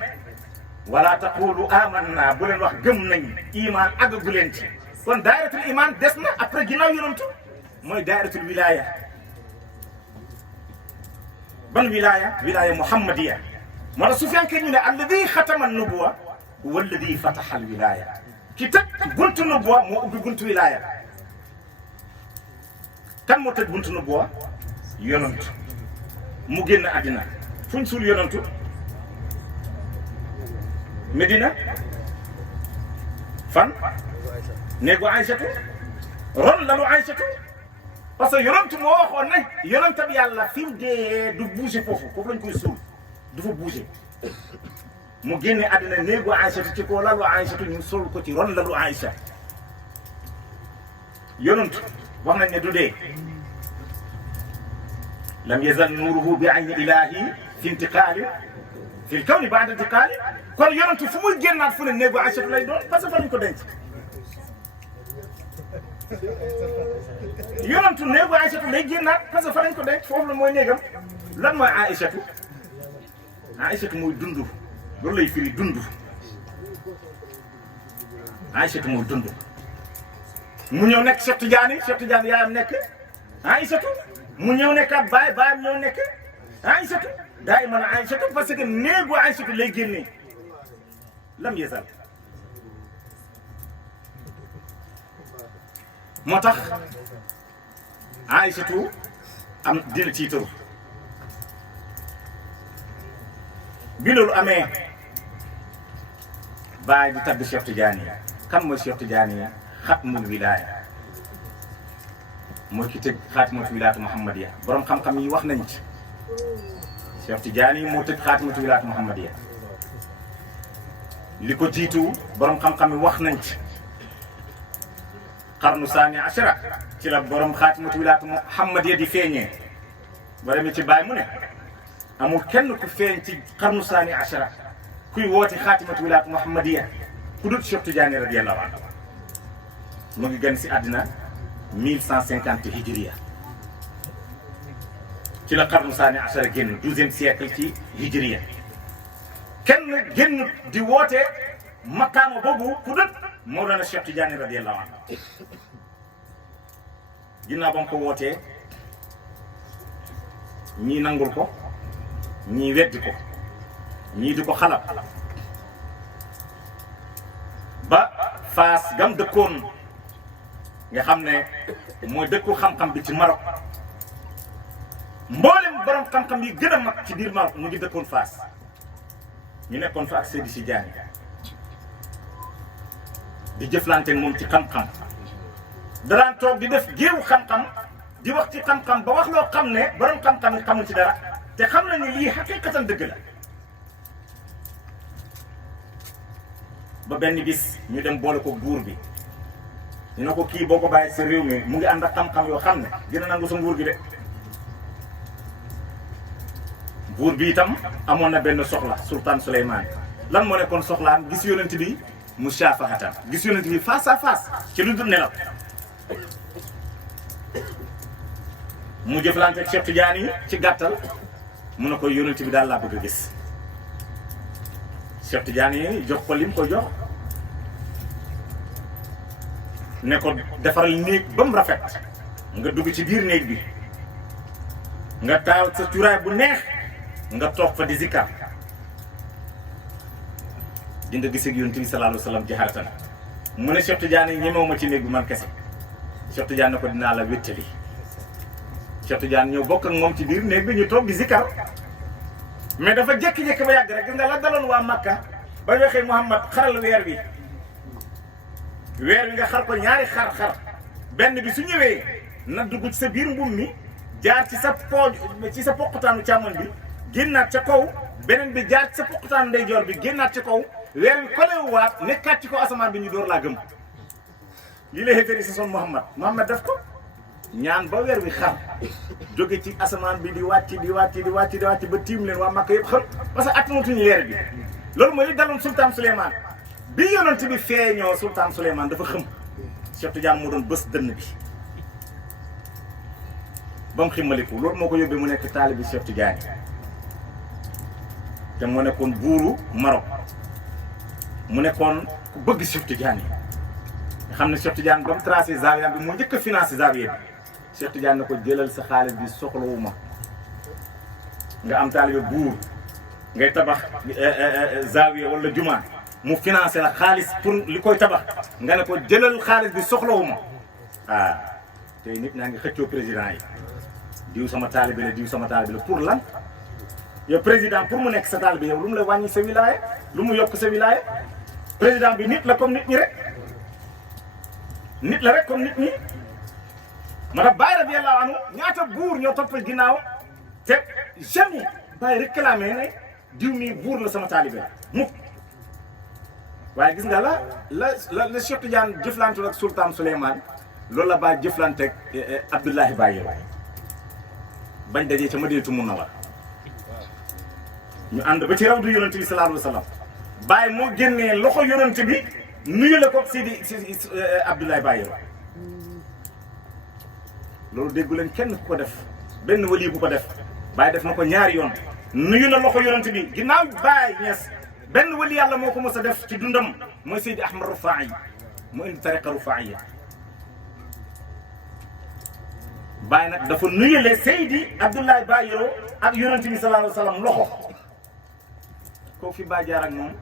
wala taqulu amanna bu leen wax gëm nañ iman àggagu leen ci kon daayiratul iman des na après ginnaaw yonentu mooy daayiratul wilaya ban wilaya muhammadiya moo tax su fekkee ñu ne alladi xatama nubuwa huwa alladi fataha al wilaya ki tëj buntu nubuwa moo ubbi buntu wilaya kan moo tëj buntu nubuwa yonentu mu génn àddina fuñ suul yonentu Medina fan néegu Aïssatu ron lalu Aïssatu parce que yonentu moo waxoon ne yonentam yàlla fi mu dee du bouger foofu lañ koy suul du fa bouger mu génne àddina néegu Aïssatu ci ko lalu Aïssatu ñu sol ko ci ron lalu Aïssa yonentu wax nañ ne du dee lam yazal nuruhu bi ayni ilahi fi intiqaali fi l-kawni ba'da intiqaali kon yonentu fu muy génnaat fu ne néegu Aïssatu lay doon parce que fa lañ ko denc yonantu néegu Aïchatu lay génnaat parce que fa lañ ko denc foofu la mooy néegam lan mooy Aïchatu Aïchatu mooy dund loolu lay firi dund Aïchatu mooy dund mu ñëw nekk Cheikh Tidiane yaayam nekk Aïchatu mu ñëw nekk ak baayam ñëw nekk Aïchatu daay mën a Aïchatu parce que néegu Aïchatu lay génnee lam yesal moo tax Aïchatu am dina tiitaru bi loolu amee baay di tagg Cheikh Tidiane kan mooy Cheikh Tidiane xatmul wilaaya mooy ki tëgg xaatimatu wilaayatu Muhammadiya borom xam-xam yi wax nañ ci Cheikh Tidiane moo tëgg xaatimatu wilaayatu Muhammadiya li ko jiitu borom xam-xam yi wax nañ ci xarnu saani ashara ci la borom xaatimatu wilaayatu Muhammadiya di feeñee ba demee ci baay mu ne amul kenn ku feeñ ci xarnu saani ashara kuy woote xaatimatu wilaayatu Muhammadiya ku dul Cheikh Tidiane radiyallahu anhu mu ngi gën si àddina 1150 hijriya ci la xarnu saani ashara génn 12e siècle ci hijriya kenn génn di woote makaama boobu ku dul Mawlana Cheikh Tidiane radiyallahu anhu ginnaaw ba mu ko wootee ñii nangul ko ñii weddi ko ñii di ko xalab ba Faas gam dëkkoon nga xam ne mooy dëkku xam-xam bi ci Maroc mboolem borom xam-xam yi gën a mag ci biir Maroc mu ngi dëkkoon Faas ñu nekkoon fa ak Seydi Si Diagne di jëflante moom ci xam-xam daraan toog di def géewu xam-xam di wax ci xam-xam ba wax loo xam ne borom xam-xam yi xamul ci dara te xam na ni lii xaqiqatan dëgg la ba benn bis ñu dem boole ko buur bi ñu ne ko kii boo ko bàyyi sa réew mi mu ngi ànd ak xam-xam yoo xam ne dina nangu sa nguur gi de buur bi itam amoon na benn soxla sultan Souleymane lan moo nekkoon soxlaan gis yonent bi mushafahatan gis yonent bi face à face ci lu dul nelaw mu jëflante ak Cheikh Tidiane yi ci gàttal mu ne ko yonent bi daal laa bëgg a gis Cheikh Tidiane yi jox ko lim ko jox ne ko defaral néeg ba mu rafet nga dugg ci biir néeg bi nga taal sa cuuraay bu neex nga toog fa di zikar di nga gisee ak yonent bi sallallahu alayhi wa sallam ci xaratan mu ne Cheikh Tidiane yi ñemewu ma ci néeg bi man kese Cheikh Tidiane ne ko dinaa la wéttali Cheikh Tidiane ñëw bokk ak moom ci biir néeg bi ñu toog di zikar mais dafa jékki-jékki ba yàgg rek gis nga la daloon waa Makka ba ñu waxee Muhammad xaral weer wi nga xar ko ñaari xar benn bi su ñëwee na dugg ci sa biir mbum mi jaar ci sa pooj ci sa poqutaanu càmmoñ bi génnaat ca kaw beneen bi jaar ci sa poqutaanu ndeyjoor bi génnaat ca kaw weer wi kolewuwaat nekkaat ci kaw asamaan bi ñu door laa gëm lii la xéeféer yi sa son Muhammad def ko ñaan ba weer wi xar jóge ci asamaan bi di wàcc ba tiim leen waa Makka yëpp xam parce que attanatuñu leer bi loolu mooy li daloon sultaan Souleymane bi yonent bi feeñoo sultaan Souleymane dafa xëm Cheikh Tidiane moo doon bës dënn bi ba mu ximmaliku loolu moo ko yóbbee mu nekk taalibi Cheikh Tidiane te moo nekkoon buuru Maroc mu nekkoon ku bëgg Cheikh Tidiane nga xam ne Cheikh Tidiane ba mu tracé zawiya bi mu njëkk a financé zawiya bi Cheikh Tidiane na ko jëlal sa xaalis bi soxlawuma nga am taalibe buur ngay tabax zawiya wala juma mu financé la xaalis pour li koy tabax nga ne ko jëlal xaalis bi soxlawuma tey nit ñaa ngi xëccoo président yi diw sama taalibe la pour lan yow président pour mu nekk sa taalibe yow lu mu la wàññi sa wilaya lu mu yokk sa wilaya président bi nit la comme nit ñi rek nit la rek comme nit ñi ma tax Baye radiyallahu anhu ñaata buur ñoo toppal ginnaaw te jamais Baye réclamé ne diw mi buur la sama taalibe la mukk waaye gis nga la Cheikh Tidiane jëflante ak sultan Souleymane loolu la Baye jëflante ak Abdoulahi Baye bañ dajee ca Madinatu Munawwara ñu ànd ba ci rawdu yonent bi sallallahu alayhi wa sallam Baye moo génnee loxo yonent bi nuyu la ko Sidi Abdoulahi Baye loolu déggu leen kenn ku ko def benn wali bu ko def Baye def na ko ñaari yoon nuyu na loxo yonent bi ginnaaw Baye Niass benn wali yàlla moo ko mos a def ci dundam mooy Seydi Ahmad Rufaa'i mu indi tariqa Rufaa'iya Baye nag dafa nuyale Seydi Abdoulaye Bayero ak yonent bi sallallahu alayhi wa sallam loxo koo fi Baye jaar ak moom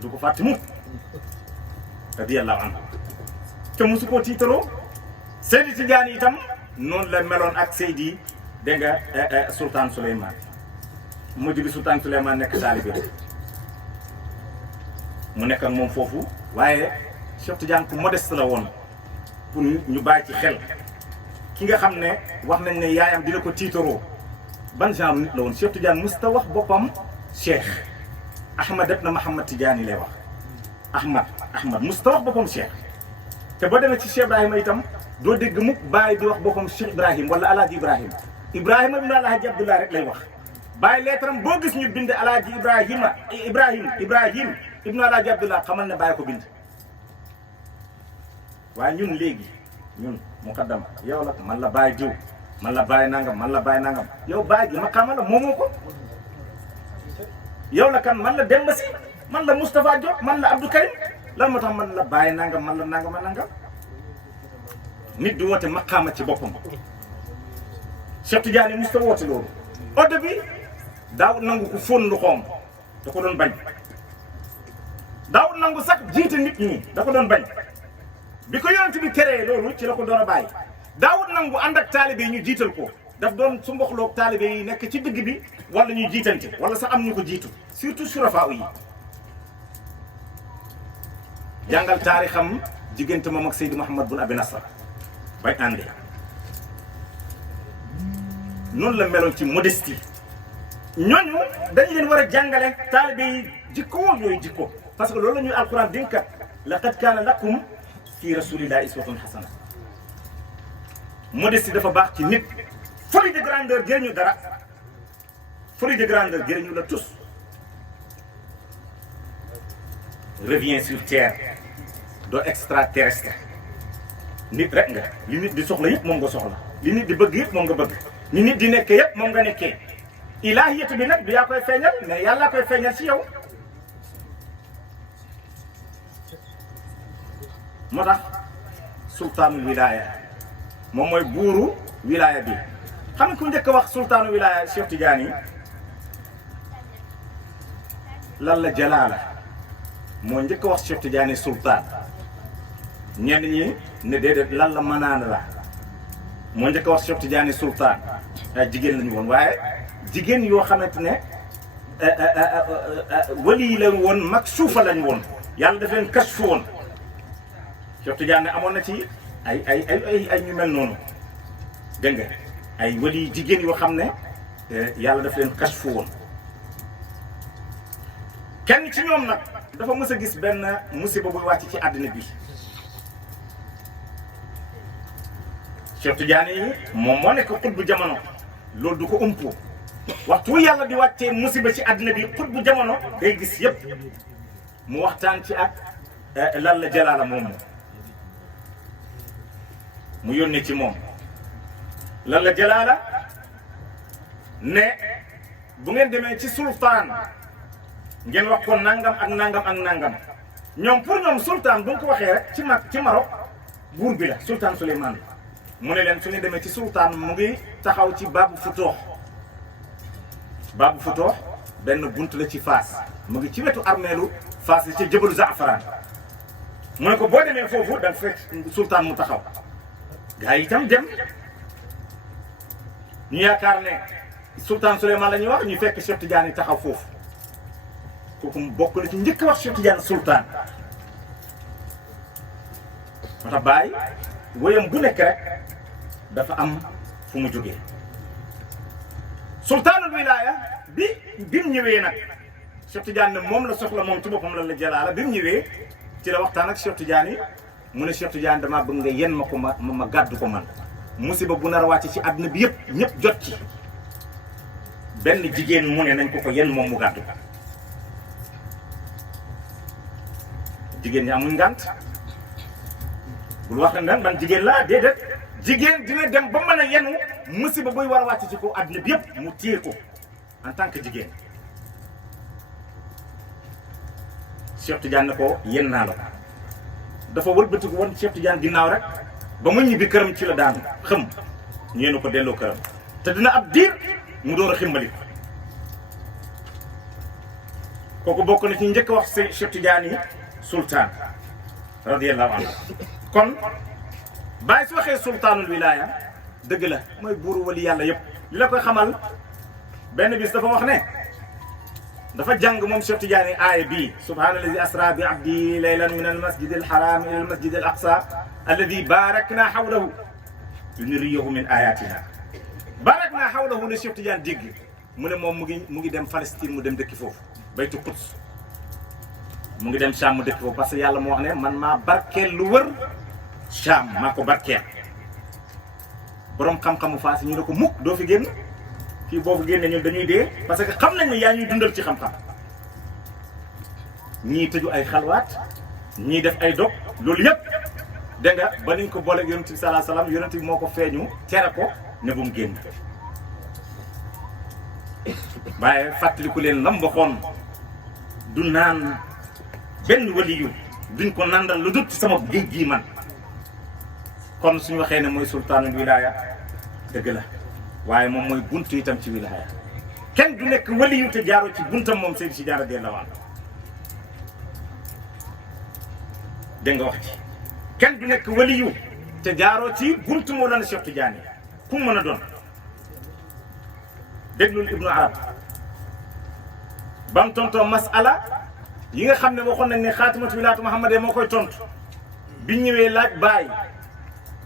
du ko fàtte mukk radiyallahu anhu te mosu koo tiitaroo Seydi Tidiane itam noonu la meloon ak Seydi dégg nga Sultan Souleymane mu jóge Sultan Souleymane nekk taalibe mu nekk ak moom foofu waaye Cheikh Tidiane ku modeste la woon pour ñu bàyyi ci xel ki nga xam ne wax nañ ne yaayam dina ko tiitaroo ban genre nit la woon Cheikh Tidiane musta wax boppam Cheikh Ahmad ibn Muhammad Tidiane lay wax Ahmad musta wax boppam Cheikh te boo demee ci Cheikh Ibrahima itam doo dégg mukk Baye di wax boppam Cheikh Ibrahim wala Alaaji Ibrahima Ibrahima ibn Alaaji Abdullah rek lay wax Baye leetaram boo gis ñu bind Alaaji Ibrahim ibn Alaaji Abdullah xamal ne Baye ko bind waaye ñun léegi ñun muqaddam yow la man la Baye jiw man la Baye nangam yow Baye gi maqaama la moomoo ko yow la kan man la Demba Si man la Moustapha Diop man la Abdou Karim lan moo tax man la Baye nangam man la nangam nit di woote maqaama ci boppam Cheikh Tidiane musta woote loolu au début daaw nangu ko fóon loxoom da ko doon bañ daaw nangu sax jiite nit ñi da ko doon bañ bi ko yonent bi teree loolu ci la ko door a bàyyi daawut nangu ànd ak taalibe yi ñu jiital ko daf doon su mboxloog taalibe yi nekk ci digg bi wala ñuy jiitante wala sax am ñu ko jiitu surtout surafaa yi jàngal taarixam diggante moom ak Seydi Mouhamad bun Abi Nasr bay àndee noonu la meloon ci modestie ñooñu dañ leen war a jàngale taalibe yi jikko yooyu jikko parce que loolu la ñuy alquran dénkat laqad kaana lakum fi rasulillahi uswatun hasana modestie dafa baax ci nit folie de grandeur jëriñu dara folie de grandeur jëriñu la tous reviens sur terre doo extraterrestre nit rek nga li nit di soxla yëpp moom nga soxla li nit di bëgg yëpp moom nga bëgg ni nit di nekkee yëpp moom nga nekkee ilaahiyatu bi nag du yaa koy feeñal mais yàlla koy feeñal ci yow moo tax sultaanul wilaya moom mooy buuru wilaya bi xam nga ku njëkk a wax sultaanul wilaya Cheikh Tidiane lan la jalaala moo njëkk a wax Cheikh Tidiane sultaan ñenn ñi ne déedéet lan la manaan la moo njëkk a wax Cheikh Tidiane sultaan ay jigéen lañu woon waaye jigéen yoo xamante ne wali yi lañu woon mag suufa lañu woon yàlla daf leen kasfu woon Cheikh Tidiane amoon na ci ay ñu mel noonu dégg nga ay wali jigéen yoo xam ne yàlla daf leen kasfu woon kenn ci ñoom nag dafa mës a gis benn musiba buy wàcc ci àddina bi Cheikh Tidiane yi moom moo nekk xutbu jamono loolu du ko umpu waxtu yàlla di wàccee musiba ci àddina bi xutbu jamono day gis yëpp mu waxtaan ci ak lan la jalaala moom mu yónnee ci moom lan la jalaala ne bu ngeen demee ci sultaan ngeen wax ko nangam ak nangam ak nangam ñoom pour ñoom sultaan bu nga ko waxee rek ci Maroc buur bi la sultaan Souleymane mu ne leen su ñu demee ci sultaan mu ngi taxaw ci Baabu Futoox benn bunt la ci Faas mu ngi ci wetu armeelu Faas yi ci jëbalu Zaafaraan mu ne ko boo demee foofu da nga fekk sultaan mu taxaw gaa yi itam dem ñu yaakaar ne sultaan Souleymane la ñuy wax ñu fekk Cheikh Tidiane yi taxaw foofu kooku bokk na ci njëkk wax Cheikh Tidiane sultaan moo tax Baye wéyam bu nekk rek dafa am fu mu jógee sultaanul wilaaya bi mu ñëwee nag Cheikh Tidiane ne moom la soxla moom ci boppam la jalaala bi mu ñëwee ci la waxtaan ak Cheikh Tidiane yi mu ne Cheikh Tidiane damaa bëgg nga yen ma ko ma gàddu ko man musiba bu nar a wàcc ci àdduna bi yëpp ñëpp jot ci benn jigéen mu ne nañ ko yen moom mu gàddu ko jigéen ñi amuñ ngànt bul wax ne man jigéen laa déedéet jigéen dina dem ba mën a yenu musiba buy war a wàcc ci ko àddina bi yëpp mu téye ko en tant que jigéen. Cheikh Tidiane ne ko yen naa la ko dafa wëlbatiku woon Cheikh Tidiane ginnaaw rek ba mu ñibbi këram ci la daanu xëm ñu yenu ko delloo këram te dina ab diir mu door a ximmali ko. kooku bokk na ci njëkk wax si Cheikh Tidiane yi sultaan radiyallahu anhu. kon bàyyi su waxee sultaanul wilaaya dëgg la mooy buuru wali yàlla yëpp. li la koy xamal benn bis dafa wax ne dafa jàng moom Cheikh Tidiane aaya bii subhaanallazi asra bi abdi laylan min al masjid al haram ila al masjid al aqsa alladi barakna hawlahu linuriyahu min ayatina. barakna hawlahu la Cheikh Tidiane dégg mu ne moom mu ngi dem Palestine mu dem dëkki foofu baytu Quds mu ngi dem Cham mu dëkk foofu parce que yàlla moo wax ne man maa barkeel lu wër Cham maa ko barkeel. borom xam-xamu Faas ñu ne ko mukk doo fi génn fii boo fi génne ñun dañuy dee parce que xam nañ ne yaa ñuy dundal ci xam-xam. ñii tëju ay xalwaat ñii def ay dog loolu yëpp dégg nga ba niñ ko booleeg yonent bi salaa salaam yonent bi moo ko feeñu tere ko ne bu mu génn. waaye fàttaliku leen lam waxoon du naan benn waliyu duñ ko nandal lu dut sama géej gii man. kon suñu waxee ne mooy sultaanul wilaaya dëgg la waaye moom mooy buntu itam ci wilaaya kenn du nekk waliyu te jaaroo ci buntam moom Seydi Si Jaara radiyallaahu anhu. dégg nga wax ci kenn du nekk waliyu te jaaroo ci buntu Mawlana Cheikh Tidiane ku mën a doon. déglul Ibnu Arab bam tontoo masala yi nga xam ne waxoon nañ ne xaatimatu wilaayatu Muhammad moo koy tontu bi ñëwee laaj baay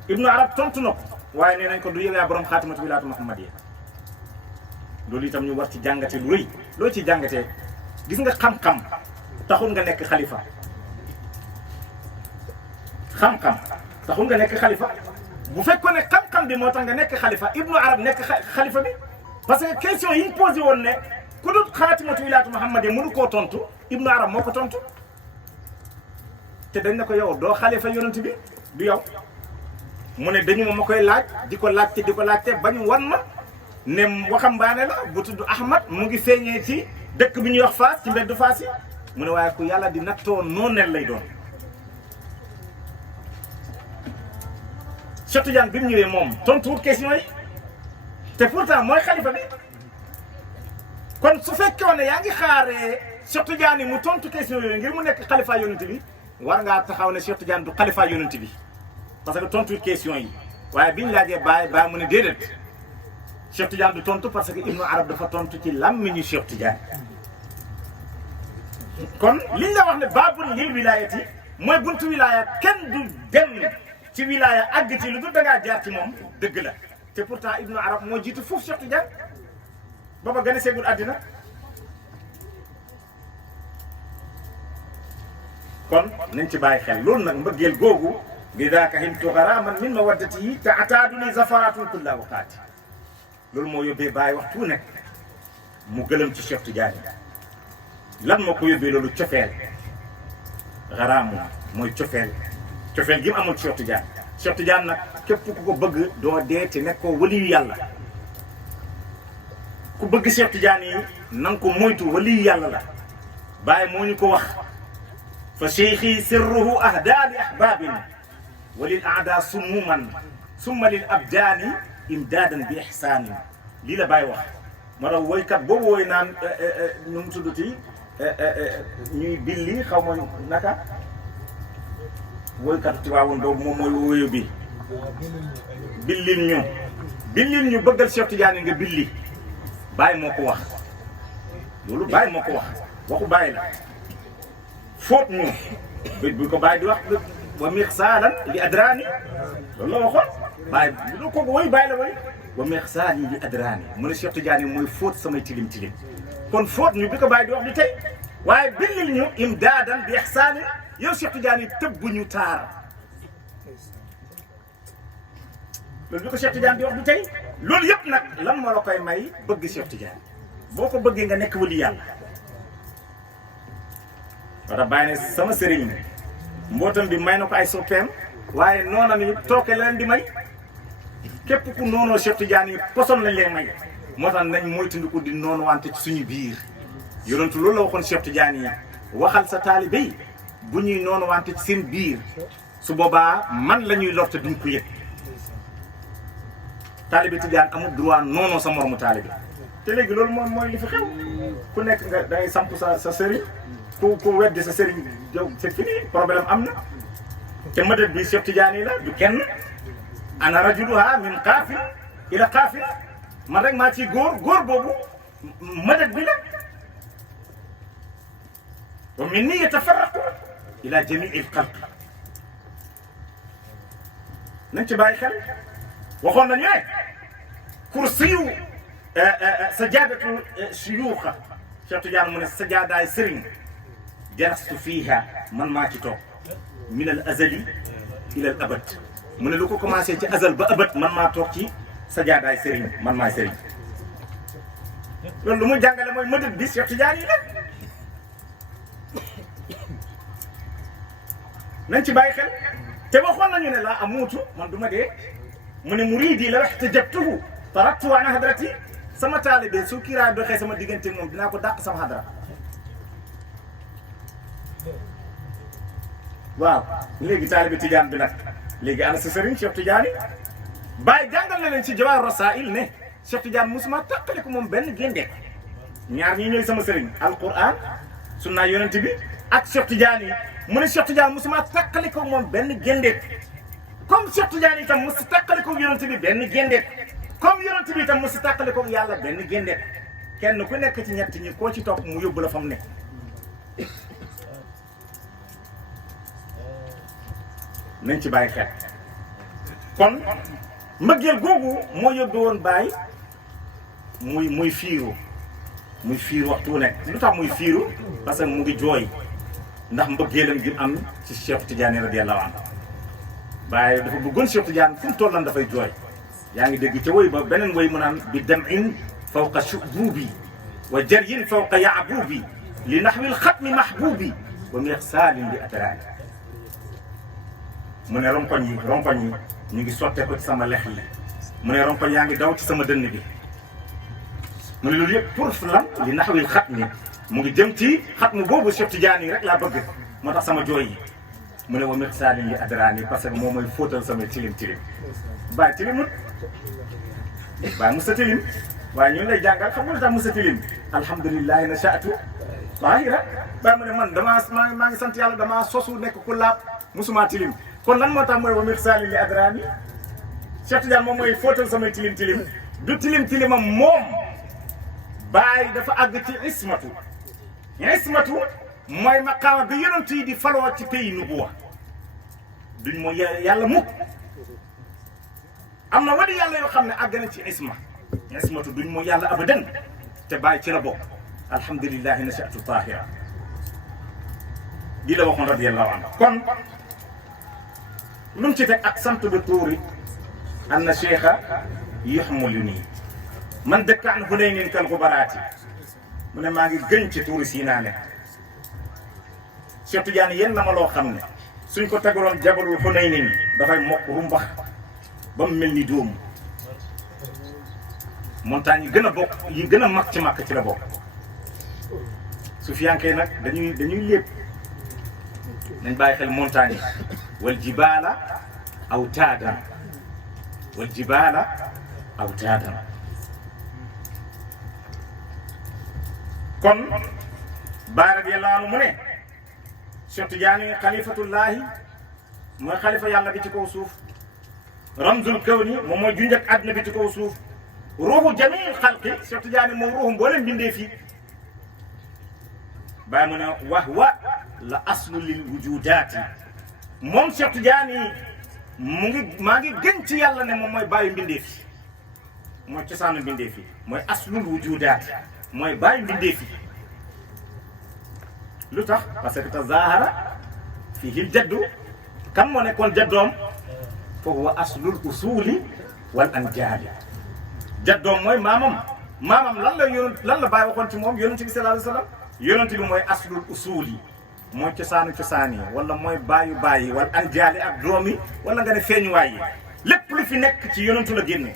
Ibnu Arab tontu na ko waaye nee nañ ko du yow yaa borom xaatimatu wilaayatu Muhammad loolu itam ñu war ci jàngate lu rëy. loo ci jàngatee gis nga xam-xam taxul nga nekk xalifa. xam-xam taxul nga nekk xalifa bu fekkoon ne xam-xam bi moo tax nga nekk xalifa Ibnu Arab nekk xalifa bi. parce que question yi ñu posé woon ne ku dul xaatimatu wilaayatu Muhammad mënu koo tontu Ibnu Arab moo ko tontu te dañ ne ko yow doo xalifa yonent bi du yow mu ne dañu ma koy laaj di ko laajte bañ wan ma ne waxambaane la bu tudd Ahmad mu ngi feeñee ci dëkk bi ñuy wax Faas ci mbeddu Faas yi mu ne waaye ku yàlla di nattoo nooneel lay doon. Cheikh Tidiane bi mu ñëwee moom tontuwul question yi. te pourtant mooy xalifa bi kon su fekkoon ne yaa ngi xaaree Cheikh Tidiane mu tontu question yooyu ngir mu nekk xalifa yonent bi war ngaa taxaw ne Cheikh Tidiane du xalifa yonent bi parce que tontu question yi waaye biñ laajee baay mu ne déedéet Cheikh Tidiane du tontu parce que Ibnu Arab dafa tontu ci làmmiñu Cheikh Tidiane. kon liñ la wax ne baabul lil wilaayati mooy buntu wilaaya kenn du dem ci wilaaya àgg ci lu dul dangaa jaar ci moom dëgg la. te pourtant Ibnu Arab moo jiitu foofu Cheikh Tidiane booba gën a seegul àddina. kon nañ ci bàyyi xel loolu nag mbëggeel googu bi daaka himtu garaman min mawaddatihi te ataaduni zafaratun kulla waqaati loolu moo yóbbee bàyyi waxtu nekk mu gëlëm ci Cheikh Tidiane. lan moo ko yóbbee loolu cofeel garaamu mooy cofeel gi mu amul Cheikh Tidiane. Cheikh Tidiane nag képp ku ko bëgg doo dee te nekkoo waliyu yàlla ku bëgg Cheikh Tidiane yi na nga ko moytu waliyu yàlla la. Baay moo ñu ko wax fa cheikhi sirruhu ahdaa li ahbaabin wa lil aadaa sumuman summa lil abdaani imdaadan bi ihsaanin lii la Baay wax. ma tax woykat boobu woy naan nu mu tuddati ñuy billi xaw ma naka woykat Tiwaawoon boobu moom mooy woyu bi billil ñu bëggal Cheikh Tidiane nga billi. Baay moo ko wax loolu Baay moo ko wax waxu Baay la fóot ñu bu ko Baay di wax wa mixsaalan li adraani loolu la waxoon Baay lu ko woy Baay la woy wa mixsaali li adraani mu ne Cheikh Tidiane mooy fóot samay tilim kon fóot ñu bi ko Baay di wax du tey waaye billil ñu imdaadan bi ihsaani yow Cheikh Tidiane tëbb ñu taar loolu bi ko Cheikh Tidiane di wax du tey loolu yëpp nag lan moo la koy may bëgg Cheikh Tidiane boo ko bëggee nga nekk wali yàlla. wala bàyyi ne sama sëriñ mbootam bi may na ko ay soppeem waaye noonam yi tooke leen di may képp ku noonoo Cheikh Tidiane yi poson lañ lay may moo tax nañ moytandiku di noonu wante ci suñu biir yonentu loolu la waxoon Cheikh Tidiane yi waxal sa taalibe yi bu ñuy noonu wante ci seen biir su boobaa man la ñuy lorte duñ ko yëg taalibe Tidiane amul droit noonoo sa moromu taalibe te léegi loolu mooy li fi xew ku nekk nga dangay samp sa sëriñ ku weddi sa sëriñ yow c'est fini problème am na te madad bi Cheikh Tidiane yi la du kenn ana rajuluha min qaafil ila qaafil man rek maa ci góor boobu madad bi la wa min ni yatafarraqu ila jamii al-xalq nañ ci bàyyi xel waxoon nañu ne kursiyu sajaadatu shuyuuxa Cheikh Tidiane mu ne sajaadaay sëriñ jalastu fiiha man maa ci toog min al azali ila al abad mu ne lu ko commencé ci azal ba abad man maa toog ci sajaadaay sëriñ man maay sëriñ loolu lu muy jàngale mooy mëdët bi Cheikh Tidiane yi la nañ ci bàyyi xel te waxoon nañu ne laa amuutu man du ma dee mu ne muriidi la ihtajabtuhu taraktu an hadrati sama taalibe su kiiraay doxee sama diggante moom dinaa ko dàq sama hadra waaw léegi taalibe Tidiane bi nag léegi ana sa sëriñ Cheikh Tidiane bàyyi jàngal na leen ci Jawaahir Rasaa'il ne Cheikh Tidiane musuma tàqale ko moom benn génde ñaar ñii ñooy sama sëriñ alquran sunna yonent bi ak Cheikh Tidiane yi mu ne Cheikh Tidiane musuma tàqale ko moom benn génde comme Cheikh Tidiane itam musu tàqale ko yonent bi benn génde comme yonent bi itam musu tàqale ko yàlla benn génde kenn ku nekk ci ñett ñi koo ci topp mu yóbbu la fa mu ne nañ ci bàyyi xel kon mbëggeel googu moo yóbbu woon bàyyi muy fiiru waxtu wu nekk lu tax muy fiiru parce que mu ngi jooy ndax mbëggeelam gi am ci Cheikh Tidiane radiyallahu anhu bàyyi dafa bëggoon Cheikh Tidiane fu mu tollan dafay jooy yaa ngi dégg ca woy ba beneen woy mu naan bi dam'in fawqa shububi wa jaryin fawqa ya'bubi li nahwi al-xatmi mahbubi wa mirsaalin bi atraani mu ne ronkoñ yi ñu ngi sottee ko ci sama lex yi mu ne ronkoñ yaa ngi daw ci sama dënn bi mu ne loolu yëpp pour lan li naxwil xatmi mu ngi jëm ci xatmu boobu Cheikh Tidiane yi rek laa bëgg moo tax sama jooy yi mu ne wa mirsaalin li adraani parce que moom mooy fóotal sama tilim bàyyi tilimut bàyyi musa tilim waaye ñun lay jàngal xam nga lu tax musa tilim alhamdulilahi nashaatu waahira bàyyi mu ne man maa ngi sant yàlla damaa sosu nekk ku laab musuma tilim kon lan moo tax mooy wa mirsaalin li adraani Cheikh Tidiane moom mooy fóotal samay tilim du tilimam moom bàyyi dafa àgg ci ismatu mooy maqaama bi yonent yi di faloo ci pays nubuwa duñ mooy yàlla mukk am na wadi yàlla yoo xam ne àgg na ci ismatu duñ mooy yàlla abadan te bàyyi ci la bokk alhamdulillahi nashatu tahira di la waxoon radiyallahu anhu kon lu mu ci teg ak sant bi tuuri anna cheikha yuhmiluni man dëkk an Hunaynin kal xubaraati mu ne maa ngi gën ci tuuri Siinaa ne Cheikh Tidiane yéen na ma loo xam ne suñ ko tegaloon jabalul Hunaynin dafay mokk rumbax ba mu mel ni dóomu montagne yi gën a bokk yi gën a mag ci màkk ci la bokk sufiyankee nag dañuy lépp nañ bàyyi xel montagne yi wal jibaala awtaadan kon Baay radiyallahu anhu mu ne Cheikh Tidiane xalifatullahi mooy xalifa yàlla bi ci kaw suuf ramzul kawni moom mooy junj ak àdduna bi ci kaw suuf ruuxu jamii xalqi Cheikh Tidiane moom ruuxu mboolem bindee fii Baay mu ne wa la aslu lil wujudaati moom Cheikh Tidiane maa ngi gën ci yàlla ne moom mooy bàyyi mbindee fi mooy cosaanu mbindee fi mooy aslul wujudaati mooy bàyyi mbindee fi lu tax parce que tazahara fihi jaddu kan moo nekkoon jaddoom fa huwa aslul usuli wal anjaabi jaddoom mooy maamam lan la bàyyi waxoon ci moom yonent bi sallallahu alayhi wa sallam yonent bi mooy aslul usuli mooy cosaani wala mooy baayu wal anjaali ak doom yi wala nga ne feeñuwaay yi lépp lu fi nekk ci yonentu la génne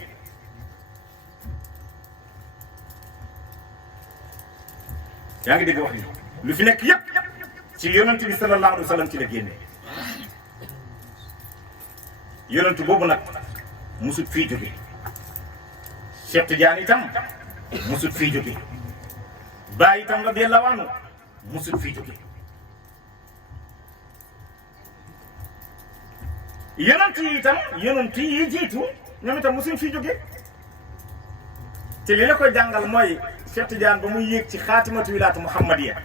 yaa ngi dégg wax ni lu fi nekk yépp ci yonent bi sallallahu alayhi wa sallam ci la génne yonentu boobu nag musut fii jóge Cheikh Tidiane itam musut fii jóge Baay itam radiyallahu anhu musut fii jóge yonent yi itam yonent yi jiitu ñoom itam musuñ fii jóge te li la koy jàngal mooy Cheikh Tidiane ba muy yéeg ci xaatimatu wilaatu muhammadiya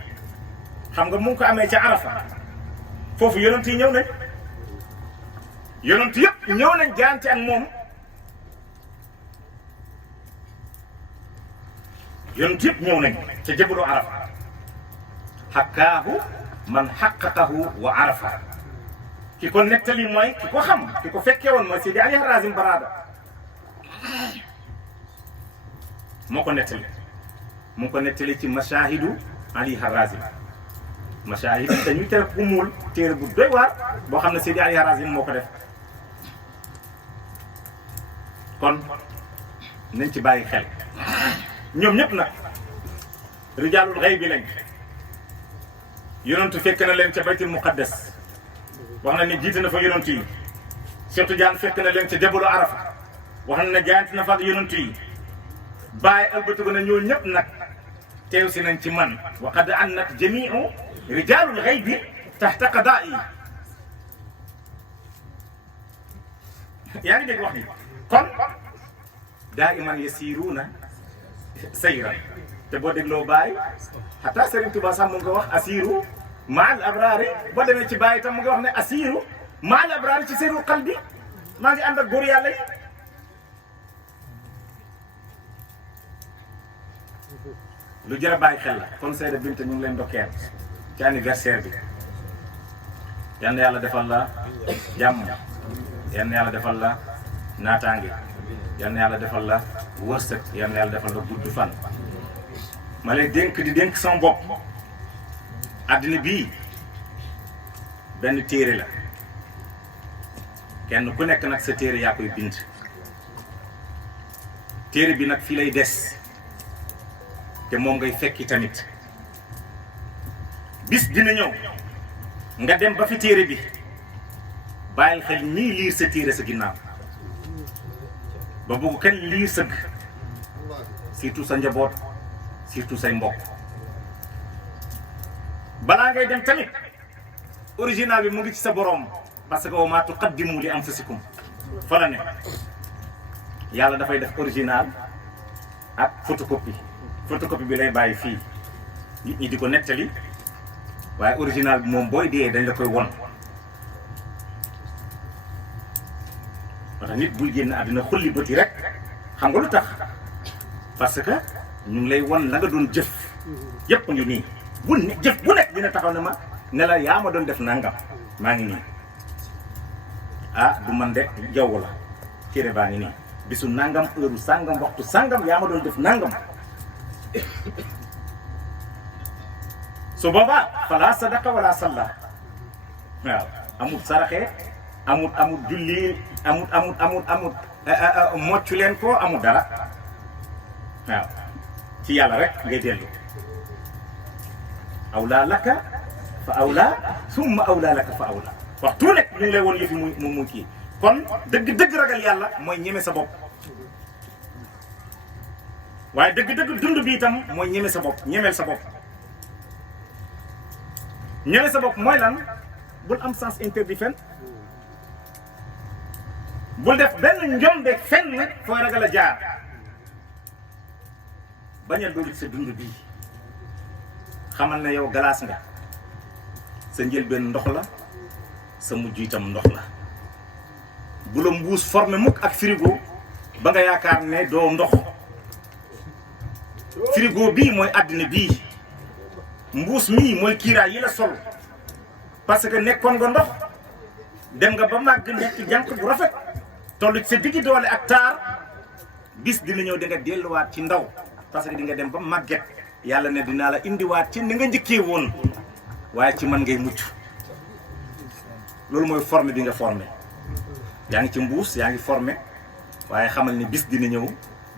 xam nga mu ngi ko amee ca Arafa foofu yonent yi ñëw nañ yonent yëpp ñëw nañ jaante ak moom yonent yëpp ñëw nañ ca jabalu Arafa xakkaahu man xaqaqahu wa arafa ki ko nettali mooy ki ko xam ki ko fekkee woon mooy Seydi Ali Harazim Barada moo ko nettali mu ngi ko nettali ci mashahidu Ali Harazim mashahidu dañuy tere ku muul téere bu doy waar boo xam ne Seydi Ali Harazim moo ko def kon nañ ci bàyyi xel ñoom ñëpp nag rijaalul xayb bi lañ yonentu fekk na leen ca baytul muqaddas wax na ne jiite na fa yonent yi Cheikh Tidiane fekk na leen ca jabalu Arafa wax na ne jaayante na fa ak yonent yi bàyyi albatiku na ñoo ñëpp nag teew si nañ ci man wa qad annat jamiu rijaalul xaybi taxta qadaa'i yaa ngi dégg wax ni kon daa'iman yasiruuna sayran te boo dégloo Baye xataa Serigne Touba sax mu ngi ko wax asiru maal abraari boo demee ci Baye itam mu ngi wax ne asiru maal abraari ci seeru qalbi maa ngi ànd ak góor yàlla yi lu jar a bàyyi xel la kon Seyda Binta ñu ngi leen ndokkeel ci anniversaire bi yal na yàlla defal la jàmm yal na yàlla defal la naataange yal na yàlla defal la wërsëg yal na yàlla defal la gudd fan ma lay dénk di dénk sama bopp àddina bii benn téere la kenn ku nekk nag sa téere yaa koy bind téere bi nag fii lay des te moom ngay fekki tamit bis dina ñëw nga dem ba fi téere bi bàyyil xel nii liir sa téere sa ginnaaw ba bëgg kenn liir sëgg surtout sa njaboot surtout say mbokk balaa ngay dem tamit original bi mu ngi ci sa borom parce que wa maa tuqaddimu li anfusikum fa la ne yàlla dafay def original ak photocopie bi lay bàyyi fii nit ñi di ko nettali waaye original bi moom booy dee dañ la koy won parce que nit buy génn àddina xulli bët yi rek xam nga lu tax parce que ñu ngi lay won la nga doon jëf yépp ngi nii bu ne jëf bu nekk dina taxaw ne ma ne la yaa ma doon def nangam maa ngi nii ah du man de jaww la téere baa ngi nii bisu nangam heure sangam waxtu sangam yaa ma doon def nangam su boobaa fala sadaqa wala salla waaw amut saraxe amut julli amut moccu leen ko amut dara waaw ci yàlla rek ngay dellu awla laka fa awla summa awla laka fa awla waxtu nekk ñu ngi lay woon yëfi mu kii kon dëgg ragal yàlla mooy ñeme sa bopp waaye dëgg dund bi itam mooy ñeme sa bopp ñemeel sa bopp ñeme sa bopp mooy lan bul am sens interdit fenn bul def benn njombe fenn fooy ragal a jaar bañ a dóolit sa dund bii xamal na yow galaas nga sa njëlbeen ndox la sa mujj itam ndox la bu la mbuus formé mukk ak frigo ba nga yaakaar ne doo ndox frigo bii mooy àddina bii mbuus mii mooy kiiraay yi la sol parce que nekkoon nga ndox dem nga ba màgg nekk jànq bu rafet toll ci sa diggi doole ak taar bis dina ñëw di nga delluwaat ci ndaw parce que di nga dem ba màgget yàlla ne dinaa la indiwaat ci ni nga njëkkee woon waaye ci man ngay mucc loolu mooy formé bi nga formé yaa ngi ci mbuus yaa ngi formé waaye xamal ni bis dina ñëw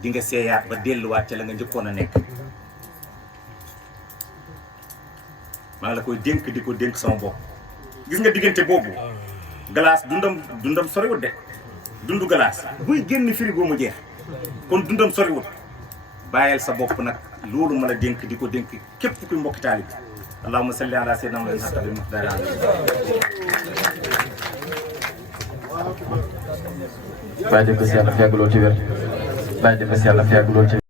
di nga seeyaat ba delluwaat ca la nga njëkkoon a nekk. maa ngi la koy dénk di ko dénk sama bopp. gis nga diggante boobu glace dundam soriwut de dundu glace buy génn frigo mu jeex kon dundam soriwut. bàyyil sa bopp nag loolu ma la dénk di ko dénk képp kuy mbokki taalib allahumma salli ala sayyidina Muhammad xattabil muxtaar. bàyyi def ko si yàlla fi yàgg lool ci wér bàyyi def ko si yàlla fi yàgg lool ci